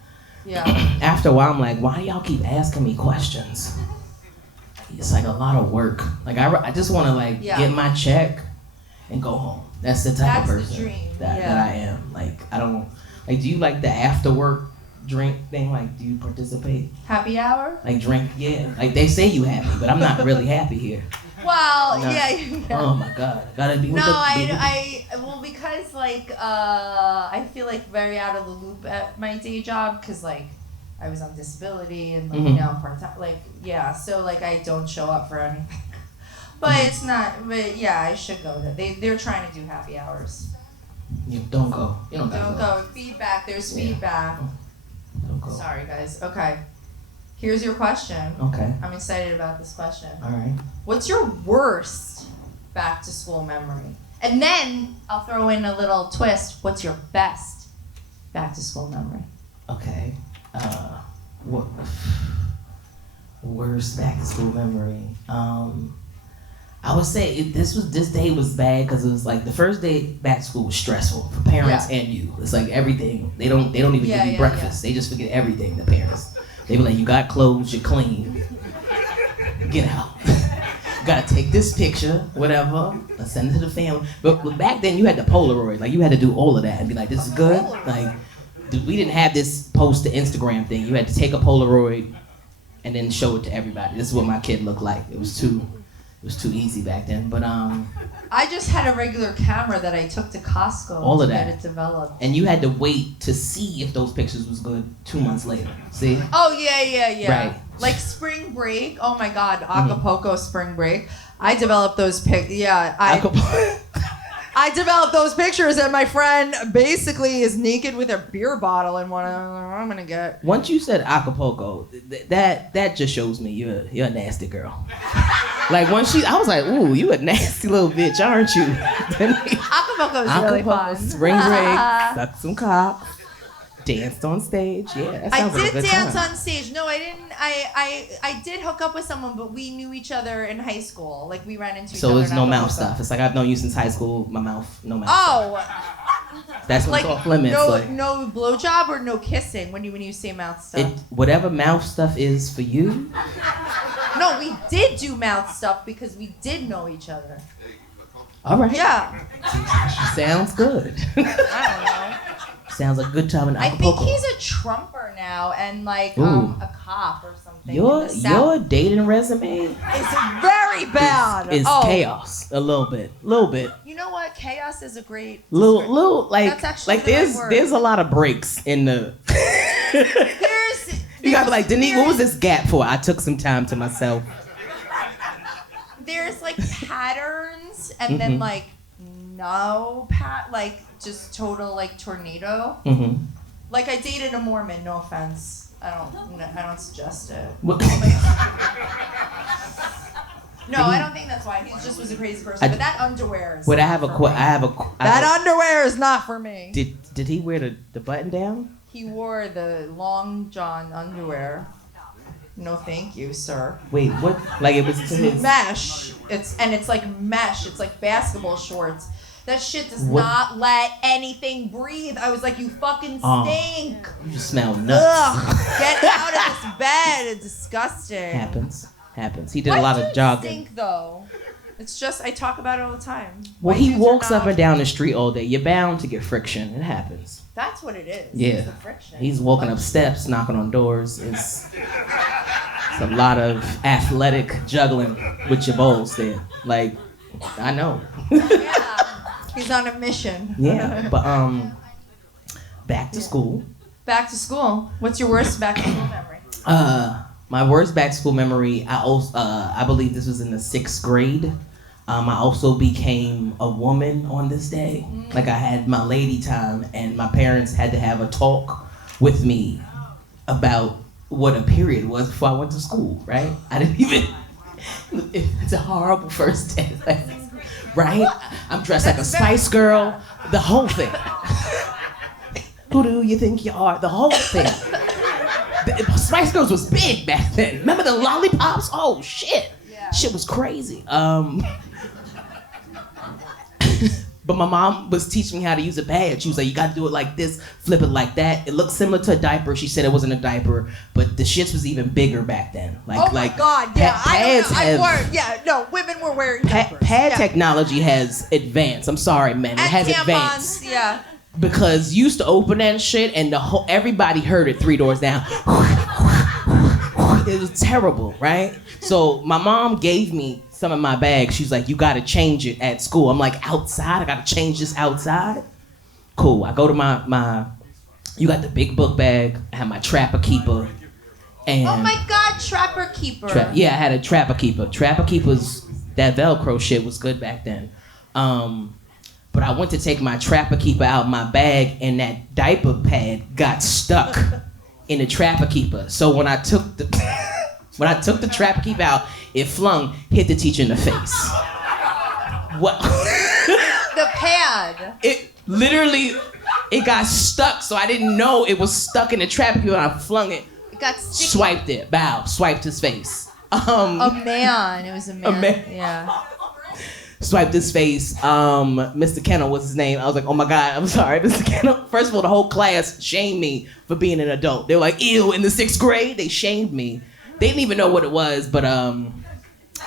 Yeah. after a while I'm like, why do y'all keep asking me questions? It's like a lot of work. Like I just want to like Yeah. get my check and go home. That's the type That's of the person dream, that yeah. I am. Like I don't like. Do you like the after work drink thing? Like, do you participate? Happy hour? Like drink? Yeah. Like they say you happy, but I'm not really happy here. Well, No. yeah. Oh my God, gotta be with No, the. well, because like I feel like very out of the loop at my day job because like I was on disability and like Mhm. now part time, like yeah, so like I don't show up for anything. But Mhm. it's not. But yeah, I should go to. They're trying to do happy hours. You don't go. You don't gotta Don't go. Feedback. There's Yeah. feedback. Don't go. Sorry, guys. Okay. Here's your question. Okay. I'm excited about this question. All right. What's your worst back to school memory? And then I'll throw in a little twist. What's your best back to school memory? Okay. What? Worst back to school memory. I would say this day was bad because it was like the first day back to school was stressful for parents and you. It's like everything. They don't even Yeah, give you yeah, breakfast. They just forget everything. The parents. They be like, you got clothes, you're clean. Get out. You gotta take this picture, whatever. Let's send it to the family. But back then you had the Polaroid. Like you had to do all of that and be like, this is good. Like we didn't have this post to Instagram thing. You had to take a Polaroid and then show it to everybody. This is what my kid looked like. It was too easy back then. But I just had a regular camera that I took to Costco All to of get that. it developed. and you had to wait to see if those pictures was good 2 months later. See? Oh yeah. Right. Like spring break. Oh my God, Acapulco spring break. I developed those Yeah, I developed those pictures, and my friend basically is naked with a beer bottle in one. I'm gonna get. Once you said Acapulco, that just shows me you're a nasty girl. Like once I was like, ooh, you a nasty little bitch, aren't you? Acapulco is really fun. Spring break, sucked some cock, danced on stage. Yeah, that I sounds like a did good dance time. on stage. No, I didn't. I did hook up with someone, but we knew each other in high school. Like we ran into each other. So it's in no mouth Acapulco. stuff. It's like I've known you since high school. My mouth, no mouth. Oh, That's what's like off limits. no like no blowjob or no kissing when you say mouth stuff. whatever mouth stuff is for you. No, we did do mouth stuff because we did know each other. All right. Yeah. Sounds good. I don't know. Sounds like a good time in I Acapulco. think he's a Trumper now and like Ooh. a cop or something. Your in the South. dating resume It's very bad. is Oh, chaos. A little bit. You know what? Chaos is a great. Little like That's actually like the right there's word. there's a lot of breaks in the. You gotta be like, Denise, what was this gap for? I took some time to myself. There's like patterns and then like like just total like tornado. Mm-hmm. Like I dated a Mormon. No offense. I don't suggest it. What? No, I don't think that's why. He just was a crazy person. But that underwear is. Wait, I not have a for que- me. I have a. That underwear is not for me. Did he wear the button down? He wore the long john underwear. No, thank you, sir. Wait, what? Like it was to his. Mesh. It's like mesh. It's like basketball shorts. That shit does What? not let anything breathe. I was like, you fucking stink. You just smell nuts. Ugh. Get out of this bed. It's disgusting. Happens. He did Why a lot do of you jogging. stink though? It's just I talk about it all the time. Well, White he dudes are walks up not- and down the street all day. You're bound to get friction. It happens. That's what it is. Yeah. It's the friction. He's walking up steps, knocking on doors. It's a lot of athletic juggling with your balls there. Like, I know. Yeah. He's on a mission. Yeah, but back to school. Back to school. What's your worst back to school memory? My worst back to school memory. I believe this was in the 6th grade. I also became a woman on this day. Like I had my lady time, and my parents had to have a talk with me about what a period was before I went to school. Right? I didn't even. It's a horrible first day. Right? I'm dressed like a Spice Girl. The whole thing. Who do you think you are? The whole thing. Spice Girls was big back then. Remember the lollipops? Oh shit. Yeah. Shit was crazy. But my mom was teaching me how to use a badge. She was like, you gotta do it like this, flip it like that. It looked similar to a diaper. She said it wasn't a diaper, but the shits was even bigger back then. Oh my God! Yeah, pads women were wearing pad diapers. Yeah. technology has advanced. I'm sorry, man. It And has tampons. advanced. Yeah. Because you used to open that shit and everybody heard it 3 doors down. It was terrible, right? So my mom gave me some of my bags. She's like, you gotta change it at school. I'm like, outside? I gotta change this outside? Cool. I go to my you got the big book bag. I have my Trapper Keeper. And Oh my God, Trapper Keeper. yeah, I had a Trapper Keeper. Trapper Keepers, that Velcro shit was good back then. But I went to take my Trapper Keeper out of my bag, and that diaper pad got stuck in the Trapper Keeper. So when I took the Trapper Keeper out, it hit the teacher in the face. What? The pad. It literally, it got stuck, so I didn't know it was stuck in the Trapper Keeper, and I flung it. It got sticky. Swiped it. Bow. Swiped his face. A man. It was a man. man. Yeah. Swiped his face. Mr. Kennel was his name. I was like, oh my God, I'm sorry, Mr. Kennel. First of all, the whole class shamed me for being an adult. They were like, ew, in the 6th grade, they shamed me. They didn't even know what it was, but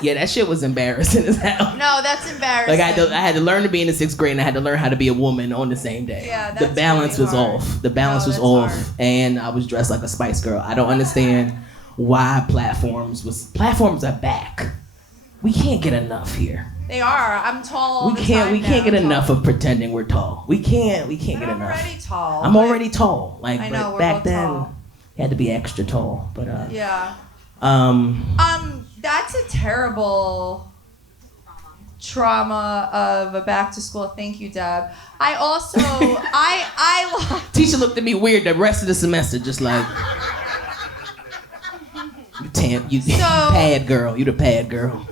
yeah, that shit was embarrassing as hell. No, that's embarrassing. Like I had to learn to be in the 6th grade, and I had to learn how to be a woman on the same day. Yeah, the that's balance really was hard. off. The balance No, was that's off, hard. and I was dressed like a Spice Girl. I don't understand why platforms are back. We can't get enough here. They are. I'm tall all We the can't time get now. enough of pretending we're tall. We can't get I'm enough. already tall. I'm already tall. Like I know, but we're back both then tall. you had to be extra tall. But Yeah. That's a terrible trauma of a back to school. Thank you, Deb. I also I teacher looked at me weird the rest of the semester, just like you pad girl. You the pad girl.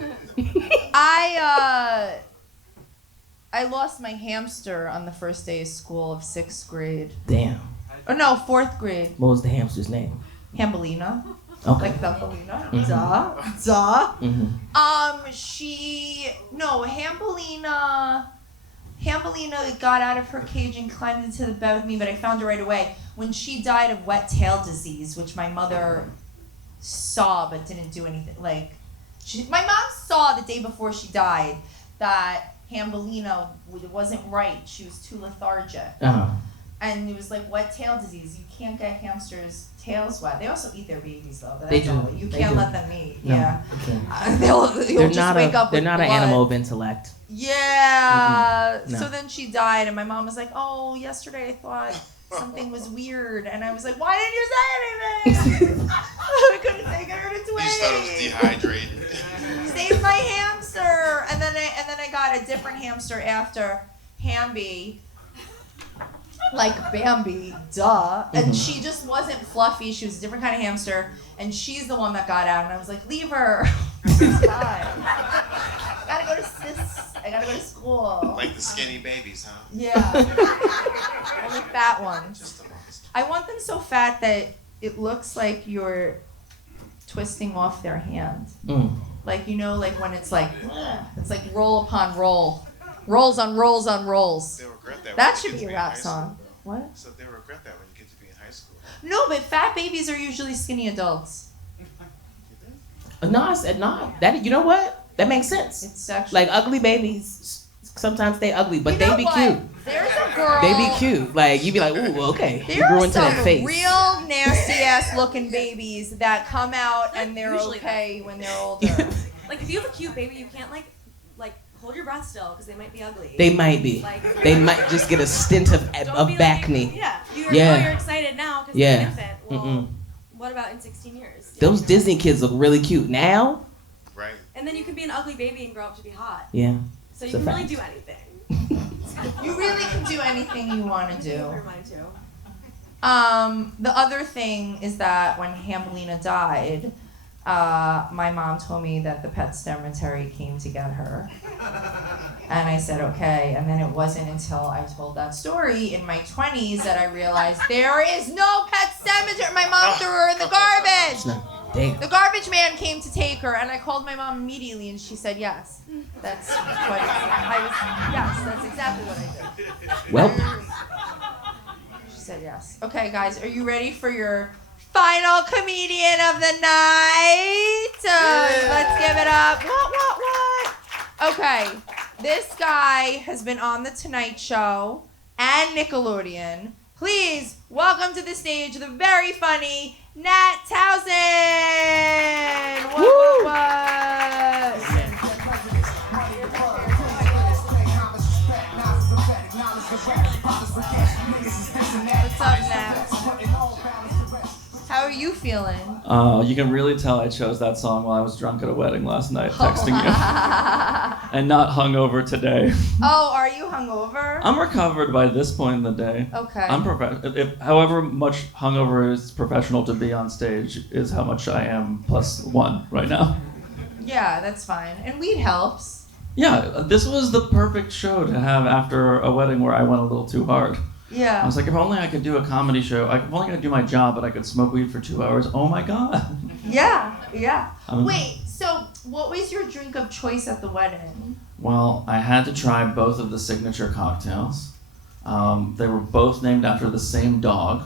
I lost my hamster on the first day of school of 6th grade. Damn. Oh no, 4th grade. What was the hamster's name? Hambelina. Okay. Like Thumbelina. Mhm. Duh. Mm-hmm. Hambelina got out of her cage and climbed into the bed with me, but I found her right away. When she died of wet tail disease, which my mother saw but didn't do anything. Like, my mom saw the day before she died that Hambelina wasn't right. She was too lethargic. Uh-huh. And it was like wet tail disease. You can't get hamsters' tails wet. They also eat their babies though. But They that's all. do. You They can't do. let them eat. No, Yeah. okay. You'll They're just not wake up they're with not an blood. animal of intellect. Yeah. Mm-mm. No. So then she died, and my mom was like, "Oh, yesterday I thought something was weird," and I was like, "Why didn't you say anything?" I couldn't take her to You just thought it was dehydrated. Save my hamster, and then I got a different hamster after Hamby, like Bambi, duh. And she just wasn't fluffy. She was a different kind of hamster, and she's the one that got out. And I was like, leave her. She's fine. I gotta go to I gotta go to school. Like the skinny babies, huh? Yeah. Only fat ones. Just a monster. I want them so fat that it looks like you're twisting off their hand. Mm. Like, you know, like when it's like roll upon roll. Rolls on rolls on rolls. They regret that. That when should they be get a to rap in high song. school, bro. What? So they regret that when you get to be in high school. No, but fat babies are usually skinny adults. No, I said no. That you know what? That makes sense. It's actually Like ugly babies, sometimes they ugly, but You they know be what? cute. There's a girl. They be cute. Like you be like, ooh, okay. You There grew are into some that face. real nasty ass looking babies that come out and they're Usually okay when they're older. Like if you have a cute baby, you can't like hold your breath still because they might be ugly. They might be. Like- They might just get a stint of Don't be back like, knee. Yeah. You're, Yeah. Oh, you're excited now because Yeah. you're an infant. Well, Mm-mm. what about in 16 years? Those Disney kids look really cute now. Right. And then you can be an ugly baby and grow up to be hot. Yeah. So It's you a can really fact. do anything. You really can do anything you want to do. Never mind too. The other thing is that when Hambelina died, my mom told me that the pet cemetery came to get her. And I said, okay. And then it wasn't until I told that story in my 20s that I realized there is no pet cemetery. My mom threw her in the garbage. Damn. The garbage man came to take her, and I called my mom immediately, and she said yes. That's what yes, that's exactly what I did. Well, She said yes. Okay, guys, are you ready for your final comedian of the night? Let's give it up. What? Okay, this guy has been on The Tonight Show and Nickelodeon. Please welcome to the stage the very funny Nat Townsend. What? What's up, Nat? How are you feeling? You can really tell I chose that song while I was drunk at a wedding last night, texting you, and not hungover today. Oh, are you hungover? I'm recovered by this point in the day. Okay. I'm if however much hungover is professional to be on stage is how much I am +1 right now. Yeah, that's fine. And weed helps. Yeah, this was the perfect show to have after a wedding where I went a little too hard. I Yeah. was like, if only I could do a comedy show. I'm only gonna do my job, but I could smoke weed for 2 hours. Oh my god. Yeah. I'm- Wait, so what was your drink of choice at the wedding? Well, I had to try both of the signature cocktails. They were both named after the same dog.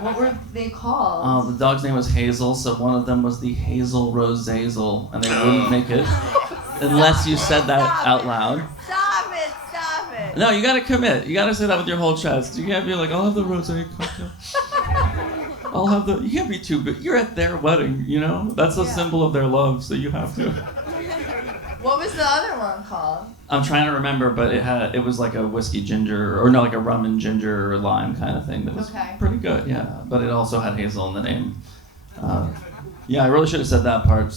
What were they called? The dog's name was Hazel, so one of them was the Hazel Rosazel, and they wouldn't make it unless you said that out loud. Stop it. No, you gotta commit. You gotta say that with your whole chest. You can't be like, I'll have the rosé cocktail. I'll have the. You can't be too big. You're at their wedding, you know. That's a Yeah. symbol of their love, so you have to. What was the other one called? I'm trying to remember, but it was like a whiskey ginger, or no, like a rum and ginger or lime kind of thing that was Okay. pretty good, yeah. But it also had Hazel in the name. Yeah, I really should have said that part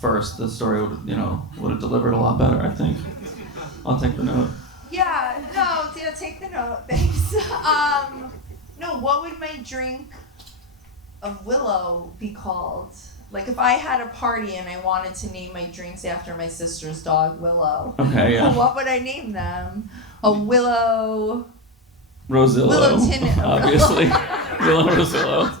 first. The story would have delivered a lot better, I think. I'll take the note. Yeah, take the note, thanks. No, what would my drink of Willow be called? Like if I had a party and I wanted to name my drinks after my sister's dog, Willow. Okay, yeah. What would I name them? A Willow... Rosillo, Willow tin- obviously. Willow Rosillo.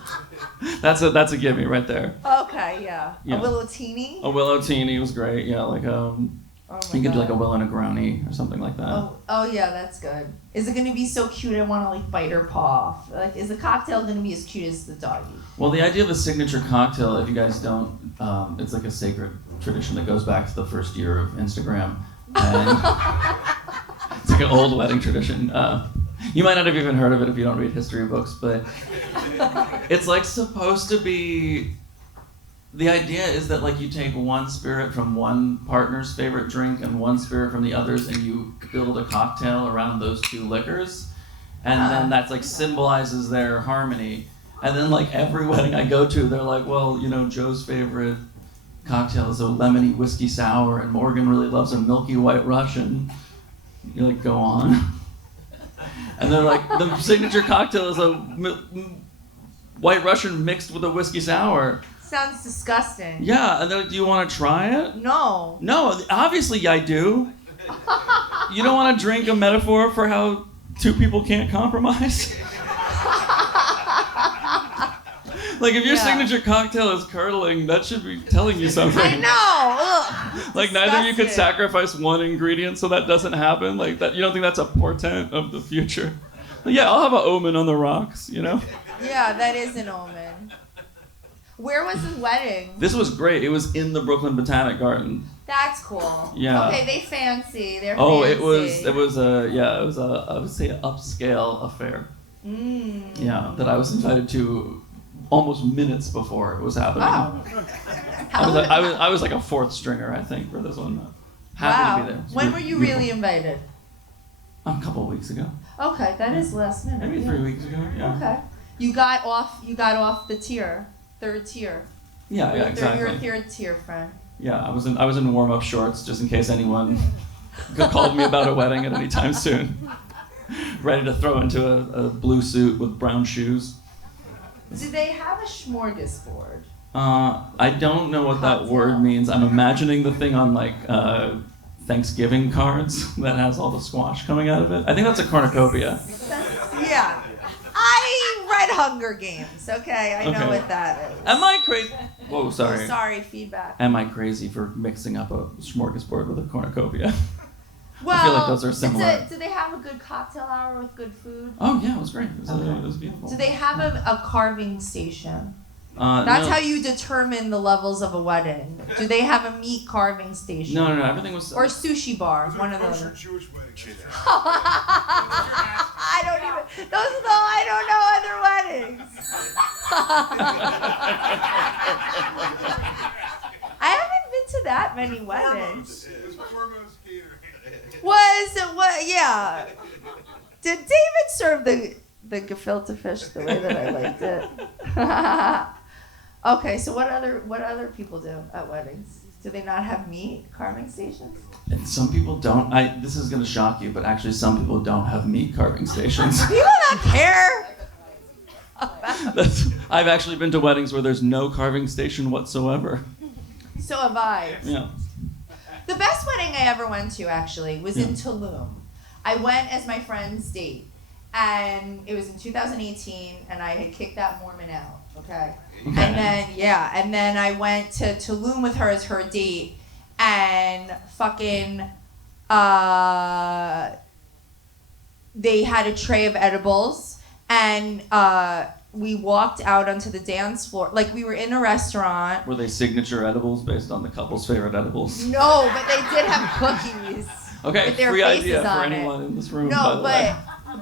That's a gimme right there. Okay, yeah. Yeah. A Willow Teeny? A Willow Teeny was great, yeah, like Oh my you could do like a God. Willow Negroni or something like that. Oh yeah, that's good. Is it gonna be so cute I wanna like bite her paw off? Like is the cocktail gonna be as cute as the doggy? Well, the idea of a signature cocktail, if you guys don't, it's like a sacred tradition that goes back to the first year of Instagram. And it's like an old wedding tradition. You might not have even heard of it if you don't read history books, but it's like supposed to be. The idea is that like you take one spirit from one partner's favorite drink and one spirit from the other's, and you build a cocktail around those two liquors, and then that's like symbolizes their harmony. And then like every wedding I go to, they're like, well, you know, Joe's favorite cocktail is a lemony whiskey sour, and Morgan really loves a milky white Russian. You like go on, and they're like, the signature cocktail is a white Russian mixed with a whiskey sour. Sounds disgusting. Yeah, and they're like, do you want to try it? No. No, obviously I do. You don't want to drink a metaphor for how two people can't compromise? Like, if your signature cocktail is curdling, that should be telling you something. I know. Ugh. Like, neither of you could Disgusting. sacrifice one ingredient so that doesn't happen. Like, that you don't think that's a portent of the future? But yeah, I'll have an omen on the rocks, you know? Yeah, that is an omen. Where was his wedding? This was great. It was in the Brooklyn Botanic Garden. That's cool. Yeah. Okay, they fancy. They're Oh, fancy. it was I would say, an upscale affair. Yeah, that I was invited to almost minutes before it was happening. Oh. I was like a fourth stringer, I think, for this one. Happy to be there. It's When were you beautiful. really invited? A couple of weeks ago. Okay, that is last minute. Maybe yeah. 3 weeks ago. Yeah. Okay. You got off the tier. Third tier. Yeah, You're exactly. a third tier friend. Yeah, I was in warm-up shorts just in case anyone called me about a wedding at any time soon. Ready to throw into a blue suit with brown shoes. Do they have a smorgasbord? I don't know what that Cocktail. word means. I'm imagining the thing on like Thanksgiving cards that has all the squash coming out of it. I think that's a cornucopia. Yeah. I read Hunger Games, okay? I know Okay. what that is. Am I crazy? Whoa, sorry. Sorry, feedback. Am I crazy for mixing up a smorgasbord with a cornucopia? Well, I feel like those are similar. Do they have a good cocktail hour with good food? Oh yeah, it was great. It was beautiful. Do they have a carving station? That's no. how you determine the levels of a wedding. Do they have a meat carving station? No, everything was. Or sushi bar, one of those. Jewish wedding. I don't even. Those are the I don't know other weddings. I haven't been to that many weddings. Yeah. Did David serve the gefilte fish the way that I liked it? Okay, so what other people do at weddings? Do they not have meat carving stations? And some people don't. This is gonna shock you, but actually, some people don't have meat carving stations. People don't care. I've actually been to weddings where there's no carving station whatsoever. So have I. Yeah. The best wedding I ever went to actually was in Tulum. I went as my friend's date, and it was in 2018, and I had kicked that Mormon out. Okay. And then I went to Tulum with her as her date, and fucking they had a tray of edibles, and we walked out onto the dance floor like we were in a restaurant. Were they signature edibles based on the couple's favorite edibles? No, but they did have cookies. Okay, with their free faces idea for on anyone it. in this room. by No, the way.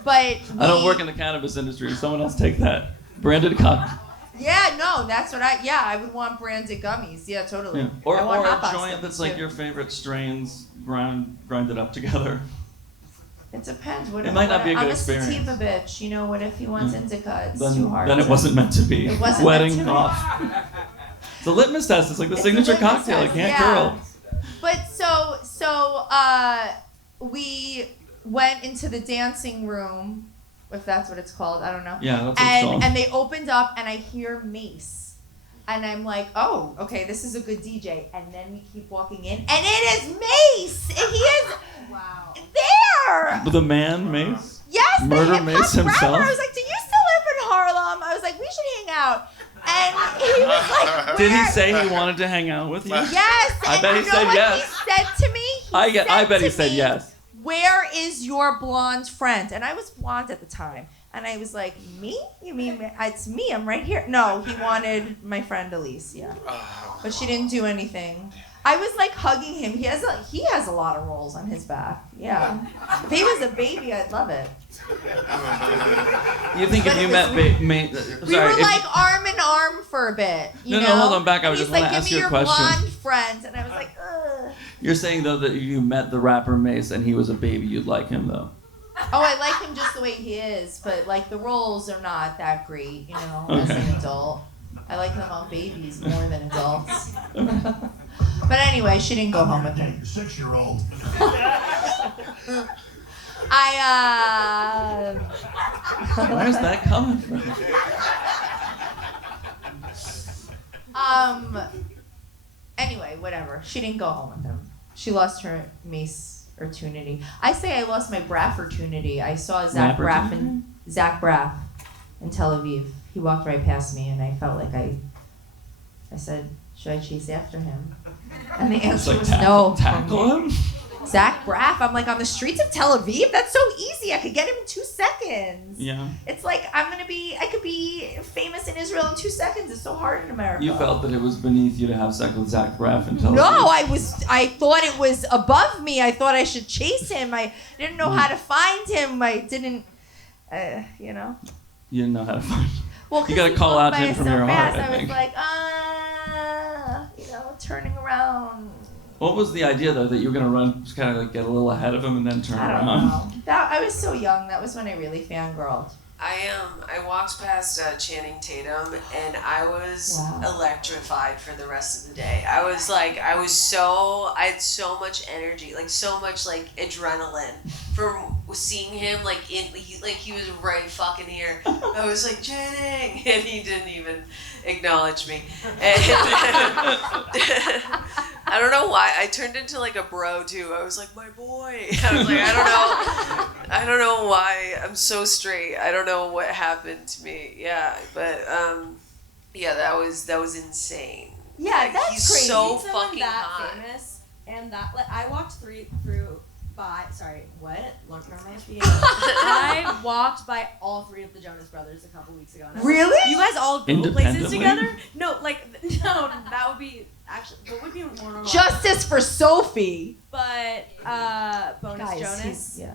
but I don't work in the cannabis industry. Someone else take that. Branded cock. yeah, no, that's what I would want branded gummies. Yeah, totally. Yeah. Or I want a hot box joint that's like too. your favorite strains grinded up together. It depends. What It if, might not what be a if, good I'm experience. a sativa bitch. You know, what if he wants indica? It's too Then, hard. then it wasn't meant to be. It wasn't Wedding meant to be. off. It's a litmus test. It's like the It's signature a litmus cocktail. It test, can't yeah. curl. But we went into the dancing room, if that's what it's called. I don't know. Yeah, that's what it's called. And they opened up, and I hear Mace, and I'm like, oh, okay, this is a good DJ. And then we keep walking in, and it is Mace. And he is there. The man, Mace? Yes, the Murder hip-hop Mace himself? rapper. I was like, do you still live in Harlem? I was like, we should hang out. And he was like, Did he where? say he wanted to hang out with you? Yes. I and bet he you know said what yes. he said to me? I bet he said me, yes. Where is your blonde friend? And I was blonde at the time. And I was like, me? You mean it's me? I'm right here. No, he wanted my friend Elise, yeah. But she didn't do anything. I was like hugging him. He has a lot of rolls on his back. Yeah. If he was a baby, I'd love it. You think if you met We were like arm in arm for a bit. You know? No, hold on back. I He's just like, want to give ask me you a your question. blonde friends, and I was like, ugh. You're saying though that if you met the rapper Mace and he was a baby, you'd like him though. Oh, I like him just the way he is, but like the roles are not that great, you know, as an adult. I like them on babies more than adults. But anyway, she didn't go home with him. 6-year-old. Where's that coming from? Anyway, whatever. She didn't go home with him. She lost her Mace-ertunity. I say I lost my Braff-ertunity. I saw Zach Braff in Tel Aviv. He walked right past me, and I felt like I said, should I chase after him? And the answer Like was no. Tackle him? Zach Braff, I'm like, on the streets of Tel Aviv? That's so easy. I could get him in 2 seconds. Yeah. It's like, I could be famous in Israel in 2 seconds. It's so hard in America. You felt that it was beneath you to have sex with Zach Braff and Tel Aviv. No, I thought it was above me. I thought I should chase him. I didn't know how to find him. I didn't, you know. You didn't know how to find him. Well, You gotta call out to him from your heart, I I was think. like, turning around. What was the idea though, that you were gonna run, just kind of like get a little ahead of him and then turn I around? don't know. I was so young. That was when I really fangirled. I walked past Channing Tatum and I was electrified for the rest of the day. I had so much energy, like so much like adrenaline from seeing him he was right fucking here. I was like, Channing, and he didn't even acknowledge me. And I don't know why I turned into like a bro too. I was like, my boy. I was like, I don't know why I'm so straight. I don't know what happened to me. Yeah, but yeah, that was insane. Yeah, Like, that's he's crazy. so Someone fucking that hot. famous and that like I walked through by sorry what I walked by all 3 of the Jonas Brothers a couple weeks ago. And I was like, Really? you guys all go places Independently? together? No, that would be actually what would be more normal. Justice for Sophie. But Bonus Guys, Jonas. yeah.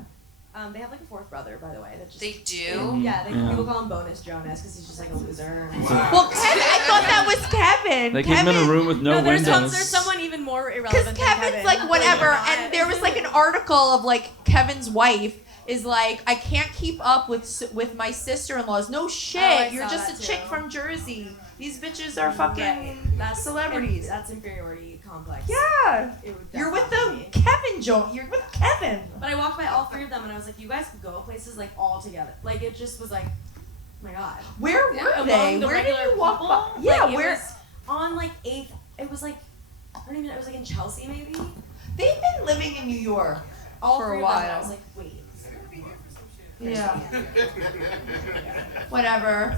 They have like a 4th brother, by the way. That just They do? Yeah, Yeah. people call him Bonus Jonas because he's just like a loser. Well, Kevin, I thought that was Kevin. They keep him in a room with no there's windows. someone even more Because irrelevant than Kevin's Kevin. like whatever, Believe it or and not. there was like an article of like Kevin's wife is like, I can't keep up with my sister-in-laws. No shit, I you're saw just that a chick too. from Jersey. These bitches are fucking That's celebrities. That's inferiority complex. Yeah, It would you're with definitely the be. Kevin Jones. You're with Kevin. But I walked by all 3 of them and I was like, you guys could go places like all together. Like it just was like, oh my god. Where were Among they? the Where did regular you walk people, by? Yeah, like, where? It was on like 8th. It was like, I don't even know. It was like in Chelsea maybe. They've been living in New York All for 3 a of them. while. And I was like, wait. Yeah. Whatever.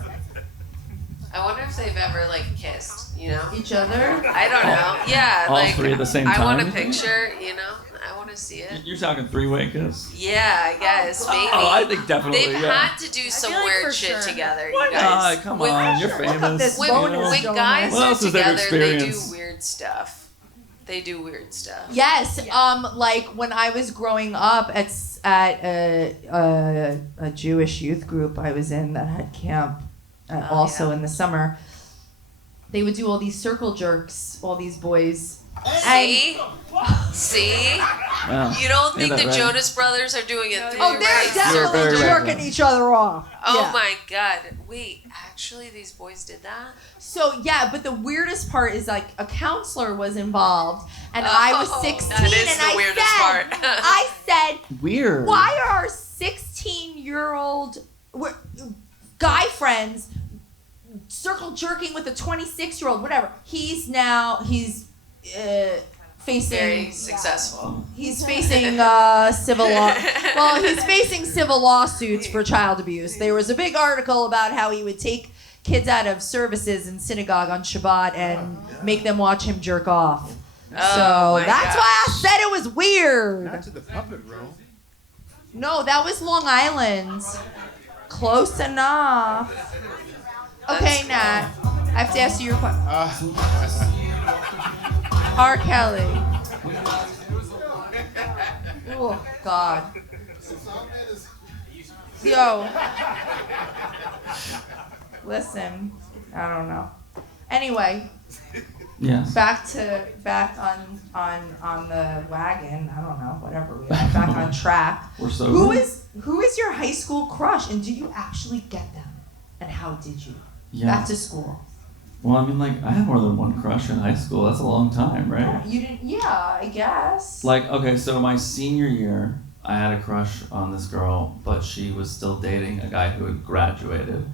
I wonder if they've ever like kissed, you know? Each other. I don't know. Yeah, All like 3 at the same I want a time? picture, you know? I want to see it. You're talking 3-way kiss? Yeah, I guess maybe. Oh, I think definitely, They've yeah. had to do some feel like weird for shit sure. together, Why you guys. not? Come When- on, you're Look at famous. this When, bonus when Jonas. guys What are else is there to together, they do experience? weird stuff. They do weird stuff. Yes. Like when I was growing up at a Jewish youth group I was in that had camp, also in the summer. They would do all these circle jerks, all these boys. See? See? Wow. You don't think Ain't the that right? Jonas Brothers are doing it through Oh, your they're right? definitely You're very right. jerking each other off. Oh Yeah. my god. Wait, actually these boys did that? So yeah, but the weirdest part is like a counselor was involved, and I was 16, that is and the I weirdest said, part. I said, Weird. why are our 16-year-old guy friends circle jerking with a 26-year-old? Whatever. He's facing. Very successful. He's facing civil law. Well, he's facing civil lawsuits for child abuse. There was a big article about how he would take kids out of services in synagogue on Shabbat and make them watch him jerk off. So my that's why I said it was weird. Not to the puppet room. No, that was Long Island. Close enough. Okay, Nat. I have to ask you your question. R. Kelly. Oh, God. Yo. Listen, I don't know. Anyway, Yes. back on the wagon. I don't know, whatever we are. Back on track. We're sober. Who is your high school crush, and do you actually get them? And how did you? Yeah. Back to school. Well, I mean, like, I had more than one crush in high school. That's a long time, right? You didn't? Yeah, I guess. Like, okay, so my senior year, I had a crush on this girl, but she was still dating a guy who had graduated.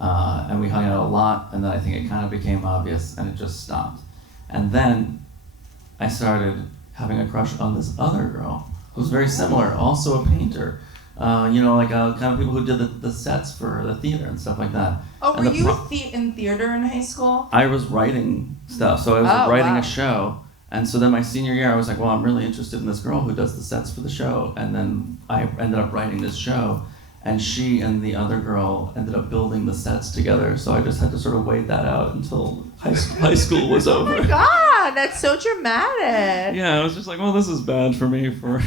And we hung out a lot, and then I think it kind of became obvious, and it just stopped. And then I started having a crush on this other girl who was very similar, also a painter. Kind of people who did the sets for the theater and stuff like that. Oh, And were the you in theater in high school? I was writing stuff, so I was writing wow. a show. And so then my senior year, I was like, well, I'm really interested in this girl who does the sets for the show. And then I ended up writing this show. And she and the other girl ended up building the sets together. So I just had to sort of wait that out until high school was over. Oh my God, that's so dramatic. Yeah, I was just like, well, this is bad for me for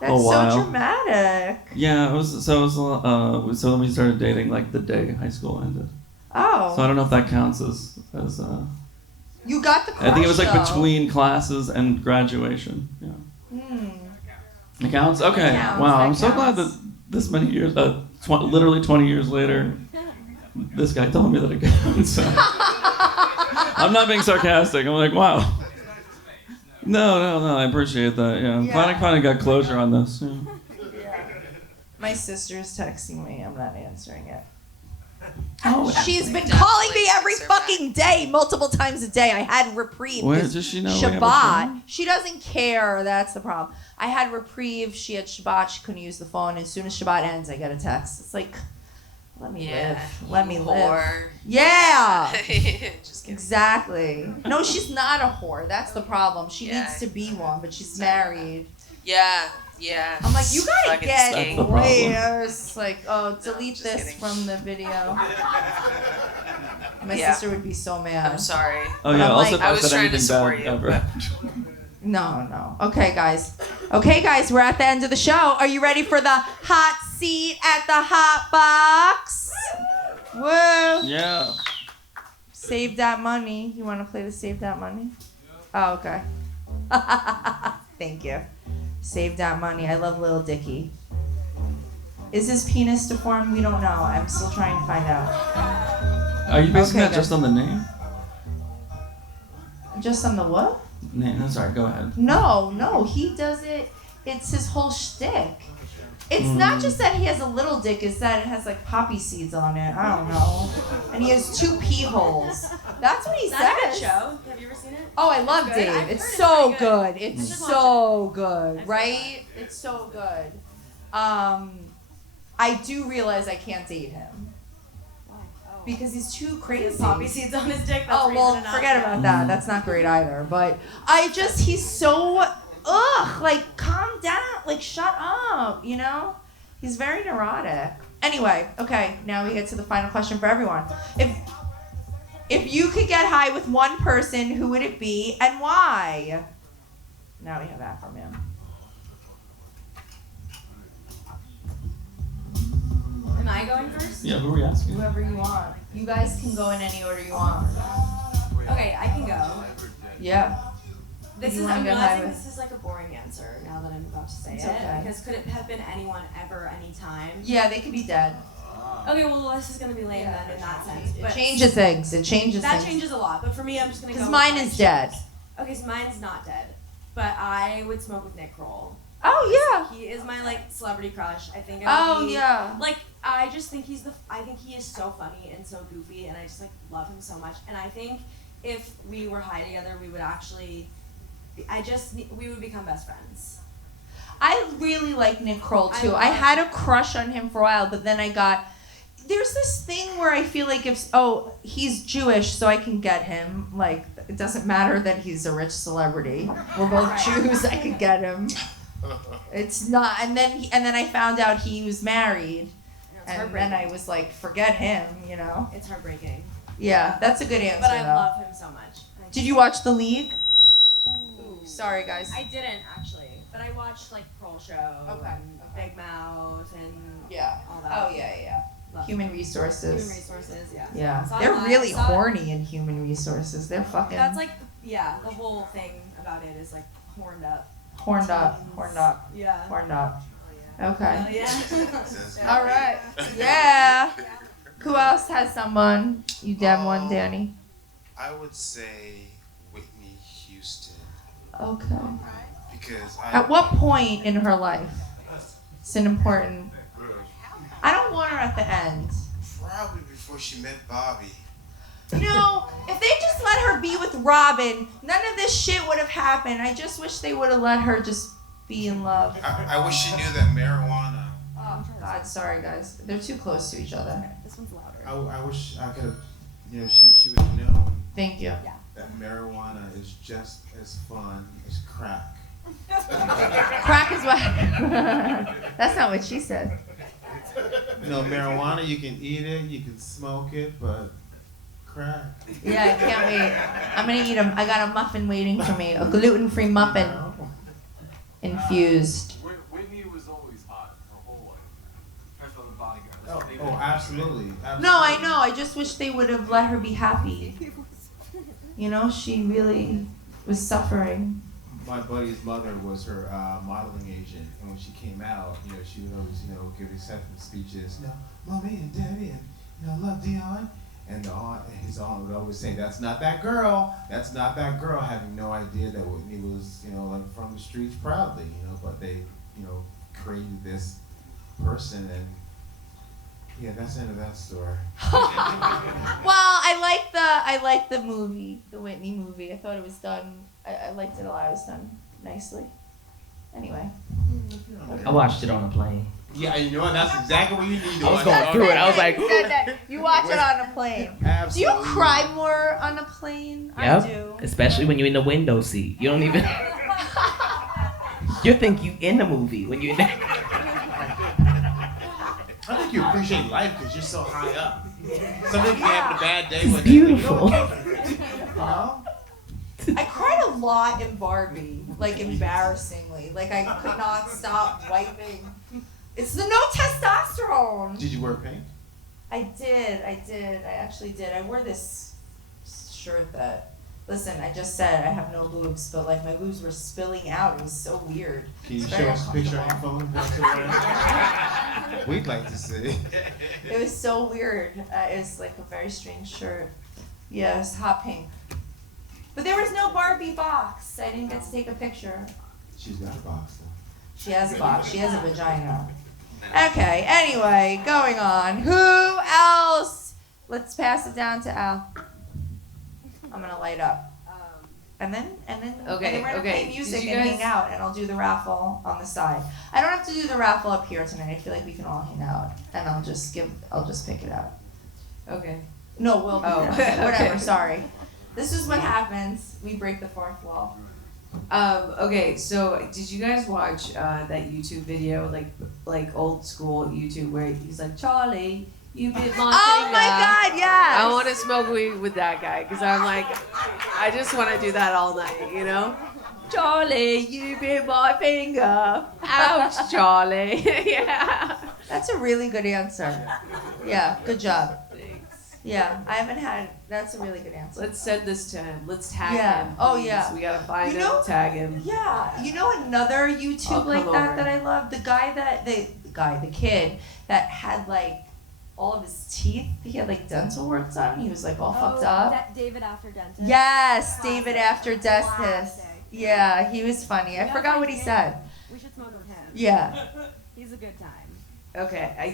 That's a while. so dramatic. Yeah, so then we started dating like the day high school ended. Oh. So I don't know if that counts as You got the crush, I think it was like though. between classes and graduation. Yeah. It counts? Okay. That counts, Wow, that I'm so glad counts. that this many years, literally 20 years later, this guy told me that it counts. I'm not being sarcastic. I'm like, wow. No, I appreciate that. Yeah, I'm glad I finally got closure on this. Yeah. My sister's texting me. I'm not answering it. Oh, She's been calling me every fucking day, multiple times a day. I had reprieve. Where 'cause does she know we have a Shabbat. show? She doesn't care. That's the problem. I had reprieve. She had Shabbat. She couldn't use the phone. As soon as Shabbat ends, I get a text. It's like, let me live. Let me live. Whore. Yeah. Just kidding. Exactly. No, she's not a whore. That's the problem. She Yeah. needs to be one, but she's married. Yeah. I'm like, you gotta Fucking get skank. the problem. layers. Like, oh, delete just this kidding. from the video. My Yeah. sister would be so mad. I'm sorry. Oh yeah, I'm also like- if I I was said trying to anything support bad you, ever. No. Okay, guys, we're at the end of the show. Are you ready for the hot seat at the hot box? Woo! Yeah. Save that money. You want to play the save that money? Oh, okay. Thank you. Save that money. I love Lil Dicky. Is his penis deformed? We don't know. I'm still trying to find out. Are you basing Okay, that just on the name? Just on the what? Name. I'm sorry. Go ahead. No. He does it. It's his whole shtick. It's not just that he has a little dick, it's that it has like poppy seeds on it. I don't know. And he has 2 pee holes. That's what he Is that a good says. show? Have you ever seen it? Oh, I love Good. Dave. I've It's heard it's so very good. good. It's I should watch so good, I've right? It's so good. I do realize I can't date him because he's too crazy. Poppy seeds on his dick. That's Oh well, reason enough. forget about that. That's not great either. But he's so like calm down, like shut up, you know? He's very neurotic. Anyway, okay, now we get to the final question for everyone. If you could get high with one person, who would it be and why? Now we have that from him. Am I going first? Yeah. Who are we asking? Whoever you want. You guys can go in any order you want. Okay, I can go. Yeah. This You is. wanna I'm get realizing high with- this is like a boring answer now that I'm about to say It's it. okay. Because could it have been anyone ever, anytime? Yeah, they could be dead. Okay, well this is gonna be lame then in that sense. It But changes things. It changes that things. changes a lot. But for me, I'm just gonna go. Because with mine my is dead. choice. Okay, so mine's not dead, but I would smoke with Nick Kroll. Oh He is my like celebrity crush. I think. yeah. I would Oh be, yeah. Like I just think I think he is so funny and so goofy, and I just like love him so much. And I think if we were high together, we would actually. We would become best friends. I really like Nick Kroll I too. love I had a crush on him for a while, but then there's this thing where I feel like he's Jewish, so I can get him. Like, it doesn't matter that he's a rich celebrity. We're both Jews. I could get him. It's not. And then I found out he was married, It's and heartbreaking. then I was like, forget him. You know? It's heartbreaking. Yeah, that's a good answer. But I though. love him so much. Did you watch The League? Sorry, guys. I didn't actually, but I watched like Pearl Show and Big Mouth and Yeah. all that. Oh yeah. Human resources. Human resources, yeah. Yeah. Saw They're that, really saw- horny in human resources. They're fucking That's like, yeah, the whole thing about it is like horned up. horned up. Yeah. Horned up. Oh, Okay. yeah. All right. Yeah. Who else has someone? You have one, Danny? I would say Whitney Houston Okay. because At what point in her life? It's an important. I don't want her at the end. Probably before she met Bobby. No, if they just let her be with Robin, none of this shit would have happened. I just wish they would have let her just be in love. I wish she knew that marijuana. Oh God, sorry guys. They're too close to each other. This one's louder. I wish I could have, she would have known Thank you. that marijuana is just as fun as crack. Crack is what? That's not what she said. Marijuana, you can eat it, you can smoke it, but crack. Yeah, I can't wait. I'm gonna eat I got a muffin waiting for me. A gluten-free muffin. Infused. Whitney was always hot her whole life. Especially on the Bodyguard. Oh, absolutely. No, I know. I just wish they would have let her be happy. You know, she really was suffering. My buddy's mother was her modeling agent, and when she came out, she would always, give acceptance speeches. Mommy and Daddy, and I love Dion. And his aunt would always say, "That's not that girl. That's not that girl," having no idea that Whitney was, like from the streets proudly, But they, created this person, and yeah, that's the end of that story. Well, I liked the movie, the Whitney movie. I thought it was done. I liked it a lot. It was done nicely. Anyway. I watched it on a plane. Yeah, you know what? That's exactly what you need to I was watch. going through it. I was like, You said that. You watch it on a plane. Absolutely. Do you cry more on a plane? yep. I do. Especially when you're in the window seat. You don't even. You think you in the movie when you're in there. I think you appreciate life because you're so high up. Sometimes you having a bad day. It's beautiful. I cried a lot in Barbie, like embarrassingly. Like I could not stop wiping. It's the no testosterone. Did you wear pink? I did. I actually did. I wore this shirt that, listen, I just said I have no boobs, but like my boobs were spilling out. It was so weird. Can you It's show very us a picture on your phone? We'd like to see. It was so weird. It was like a very strange shirt. Yeah, it was hot pink. But there was no Barbie box. I didn't get to take a picture. She's got a box though. She has a box. She has a vagina. Okay, anyway, going on. Who else? Let's pass it down to Al. I'm gonna light up. And then Okay, we're gonna okay. play music Did you and guys- hang out, and I'll do the raffle on the side. I don't have to do the raffle up here tonight. I feel like we can all hang out, and I'll just pick it out. Okay. No, we'll pick Oh, it up. Whatever. okay. Sorry. This is what happens. We break the fourth wall. Okay, so did you guys watch that YouTube video, like old school YouTube, where he's like, "Charlie, you bit my Oh finger." my God! Yes. I want to smoke weed with that guy because I'm like, I just want to do that all night, Charlie, you bit my finger. Ouch, Charlie. Yeah. That's a really good answer. Yeah. Good job. Thanks. Yeah. I haven't had. That's a really good answer. Let's send this to him. Let's tag Yeah. him. Oh, please. yeah. We gotta find You him, know- tag him. Yeah, you know another YouTube I'll like come that over. that I love? The kid that had like all of his teeth, he had like dental work done. He was like all fucked up. David after dentist. Yes, Classic. David after dentist. Classic. Yeah, he was funny. I forgot what he said. We should smoke with him. Yeah. He's a good time. Okay, I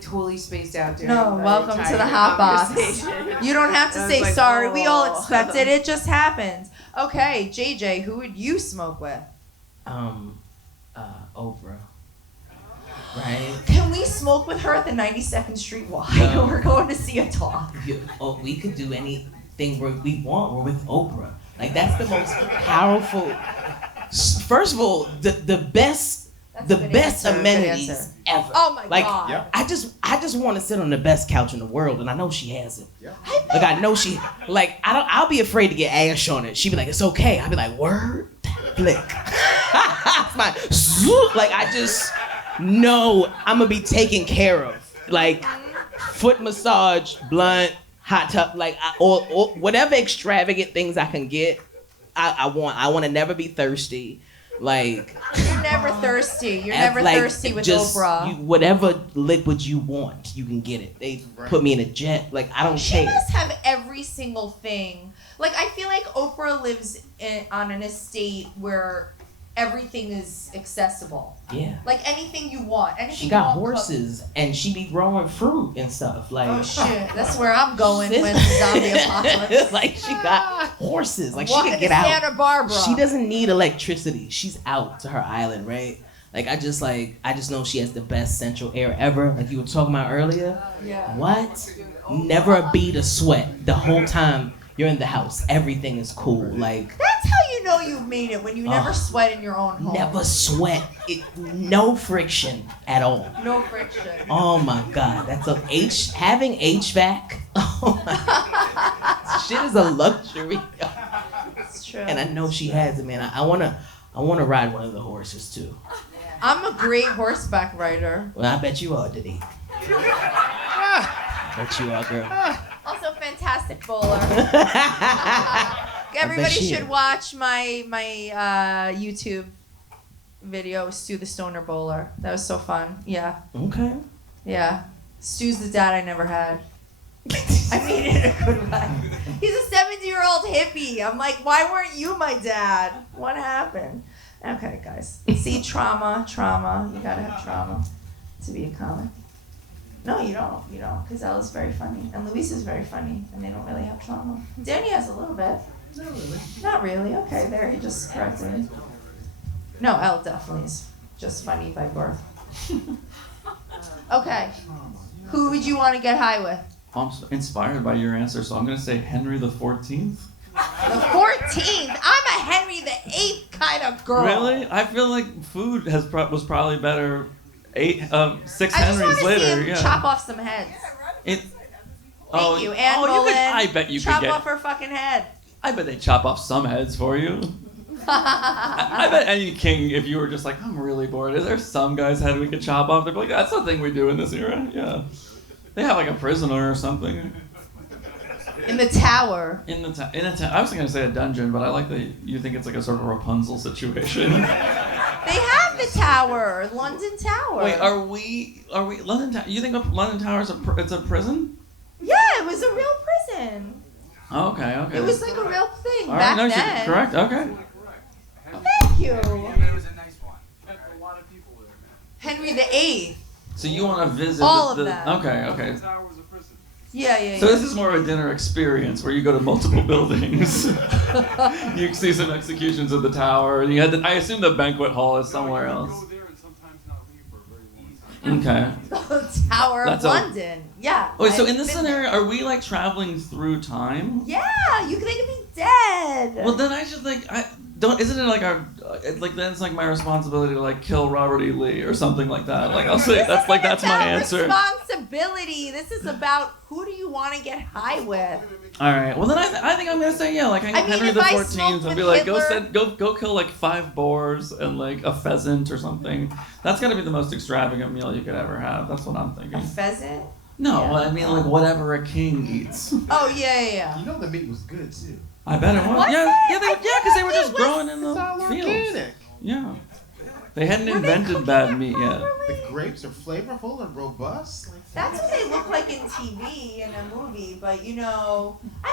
totally spaced out during No, the welcome to entire the HotBox. conversation. You don't have to I was say like, sorry. We all oh. expected it. Just happened. Okay, JJ, who would you smoke with? Oprah. Right? Can we smoke with her at the 92nd Street Y? No. We're going to see a talk. We could do anything we want. We're with Oprah. Like that's the most powerful. First of all, the best. That's The a good best answer, good amenities answer. ever. Oh my like, God. Yep. I just want to sit on the best couch in the world, and I know she has it. Yeah. Like I know she. Like I'll be afraid to get ash on it. She'd be like, "It's okay." I'll be like, "Word." flick. My swoop. Like I just know I'm gonna be taken care of. Like foot massage, blunt, hot tub, like or whatever extravagant things I can get. I want to never be thirsty. Like You're never thirsty. You're never thirsty with Oprah. Whatever liquid you want, you can get it. They put me in a jet. Like I don't care. She must have every single thing. Like I feel like Oprah lives on an estate where everything is accessible. Yeah. Like anything you want. Anything She got you want horses and she be growing fruit and stuff. Like oh shit, that's where I'm going when the zombie apocalypse. like she got horses. Like Walking she can get to out. Santa Barbara. She doesn't need electricity. She's out to her island, right? Like I just know she has the best central air ever. Like you were talking about earlier. Yeah. What? Never a bead of sweat the whole time you're in the house. Everything is cool. Like That's how you know you've made it, when you never sweat in your own home. never sweat. No friction at all. No friction. Oh my God, that's having HVAC. Oh my, shit is a luxury. It's true. And I know she has it, man. I wanna ride one of the horses too. I'm a great horseback rider. Well, I bet you are, Denise. I bet you are, girl. Also, fantastic bowler. Everybody she should is. watch my YouTube video, Stu the Stoner Bowler. That was so fun. Yeah. Okay. Yeah. Stu's the dad I never had. I mean it in a good way. He's a 70-year-old hippie. I'm like, why weren't you my dad? What happened? Okay, guys. See, trauma. You gotta have trauma to be a comic. No, you don't, because Ella's very funny, and Luis is very funny, and they don't really have trauma. Danny has a little bit. Not really. Not really. Okay, there, you just corrected me. No, Elle definitely is just funny by birth. Okay, who would you want to get high with? I'm inspired by your answer, so I'm going to say Henry the 14th. The 14th? I'm a Henry the 8th kind of girl. Really? I feel like food was probably better 6 I just Henrys want to later. see him Yeah. chop off some heads. It, Thank you. Anne you Boleyn, could, I bet you chop could get. off her fucking head. I bet they chop off some heads for you. I bet any king, if you were just like, I'm really bored, is there some guy's head we could chop off? They'd be like, that's the thing we do in this era. Yeah. They have like a prisoner or something. In the tower. In a town. I was going to say a dungeon, but I like that you think it's like a sort of Rapunzel situation. They have the tower, London Tower. Wait, are we London Tower? You think London Tower is it's a prison? Yeah, it was a real prison. Okay. It was like a real thing All back right, no, then. correct. Okay. Thank you. It was a nice one. A lot of people were there, man. Henry the Eighth. So you want to visit All the of them. Okay. The tower was a prison. Yeah. So this is more of a dinner experience where you go to multiple buildings. You see some executions at the tower. And I assume the banquet hall is somewhere else. Go there and sometimes not leave for a very long time. Okay. The Tower of London. Yeah. Wait, so in I've this been scenario, are we like traveling through time? there. Yeah, you could be dead. Well, then I should isn't it like then it's like my responsibility to like kill Robert E. Lee or something like that. Like I'll say that's my answer. Responsibility. This is about who do you want to get high with. All right. Well, then I think I'm gonna say like I mean, Henry if the I 14th smoked and be with like Hitler- go kill like 5 boars and like a pheasant or something. That's gotta be the most extravagant meal you could ever have. That's what I'm thinking. A pheasant? No, Yeah. I mean like whatever a king eats. Oh yeah. You know the meat was good too. I bet it was. Was Yeah, it? because they were just It was growing in the all fields. organic. Yeah. They hadn't Were they invented cooking bad it meat yet. The properly? grapes are flavorful and robust. That's what they look like in TV in a movie, but I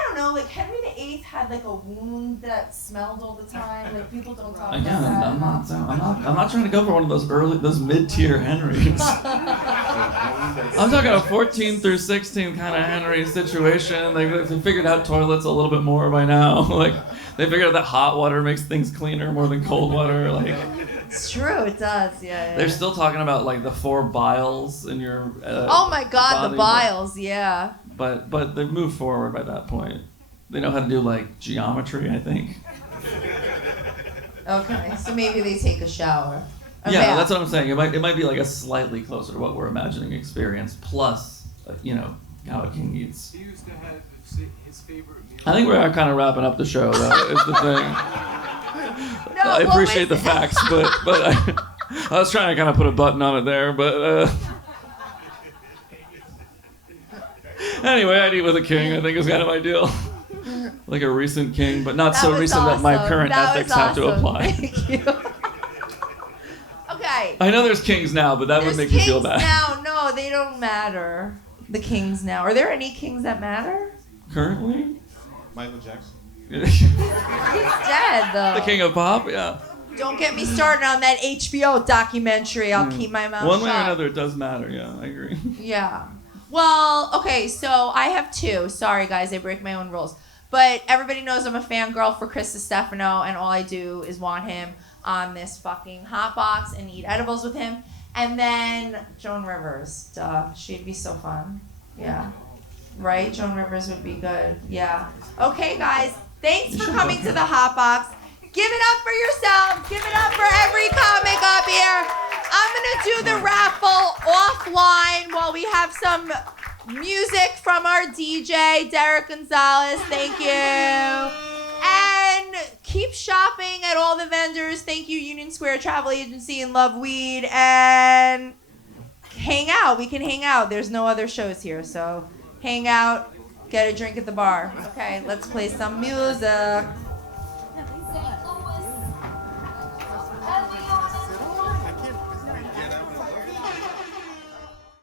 don't know. Like Henry VIII had like a wound that smelled all the time. Like people don't talk Again, about that. I'm not trying to go for one of those mid-tier Henrys. I'm talking a 14 through 16 kind of Henry situation. They figured out toilets a little bit more by now. Like they figured out that hot water makes things cleaner more than cold water. Like It's true, it does. Yeah. they're still talking about like the 4 biles in your. Oh my God, the body, biles. Yeah. But they've moved forward by that point. They know how to do like geometry, I think. Okay, so maybe they take a shower. A Yeah, bath. that's what I'm saying. It might be like a slightly closer to what we're imagining experience, plus, how a king eats. He used to have his favorite meal. I think we're kind of wrapping up the show, though, is the thing. I appreciate the facts, but I was trying to kind of put a button on it there, but anyway, I'd eat with a king. I think is kind of my deal. Like a recent king, but not so recent that my current ethics have to apply. Thank you. Okay. I know there's kings now, but that would make you feel bad. Now, no, they don't matter. The kings now. Are there any kings that matter? Currently? Michael Jackson. He's dead, though. The king of pop, yeah. Don't get me started on that HBO documentary. I'll keep my mouth shut. One way or another, it does matter, yeah, I agree. Yeah. Well, okay, so I have two. Sorry, guys, I break my own rules. But everybody knows I'm a fangirl for Chris Stefano, and all I do is want him on this fucking HotBox and eat edibles with him. And then Joan Rivers. Duh. She'd be so fun. Yeah. Right? Joan Rivers would be good. Yeah. Okay, guys. Thanks for coming to the HotBox. Give it up for yourselves. Give it up for every comic up here. I'm going to do the raffle offline while we have some music from our DJ, Derek Gonzalez. Thank you. And keep shopping at all the vendors. Thank you, Union Square Travel Agency and Love Weed. And hang out. We can hang out. There's no other shows here, so hang out. Get a drink at the bar. Okay, let's play some music.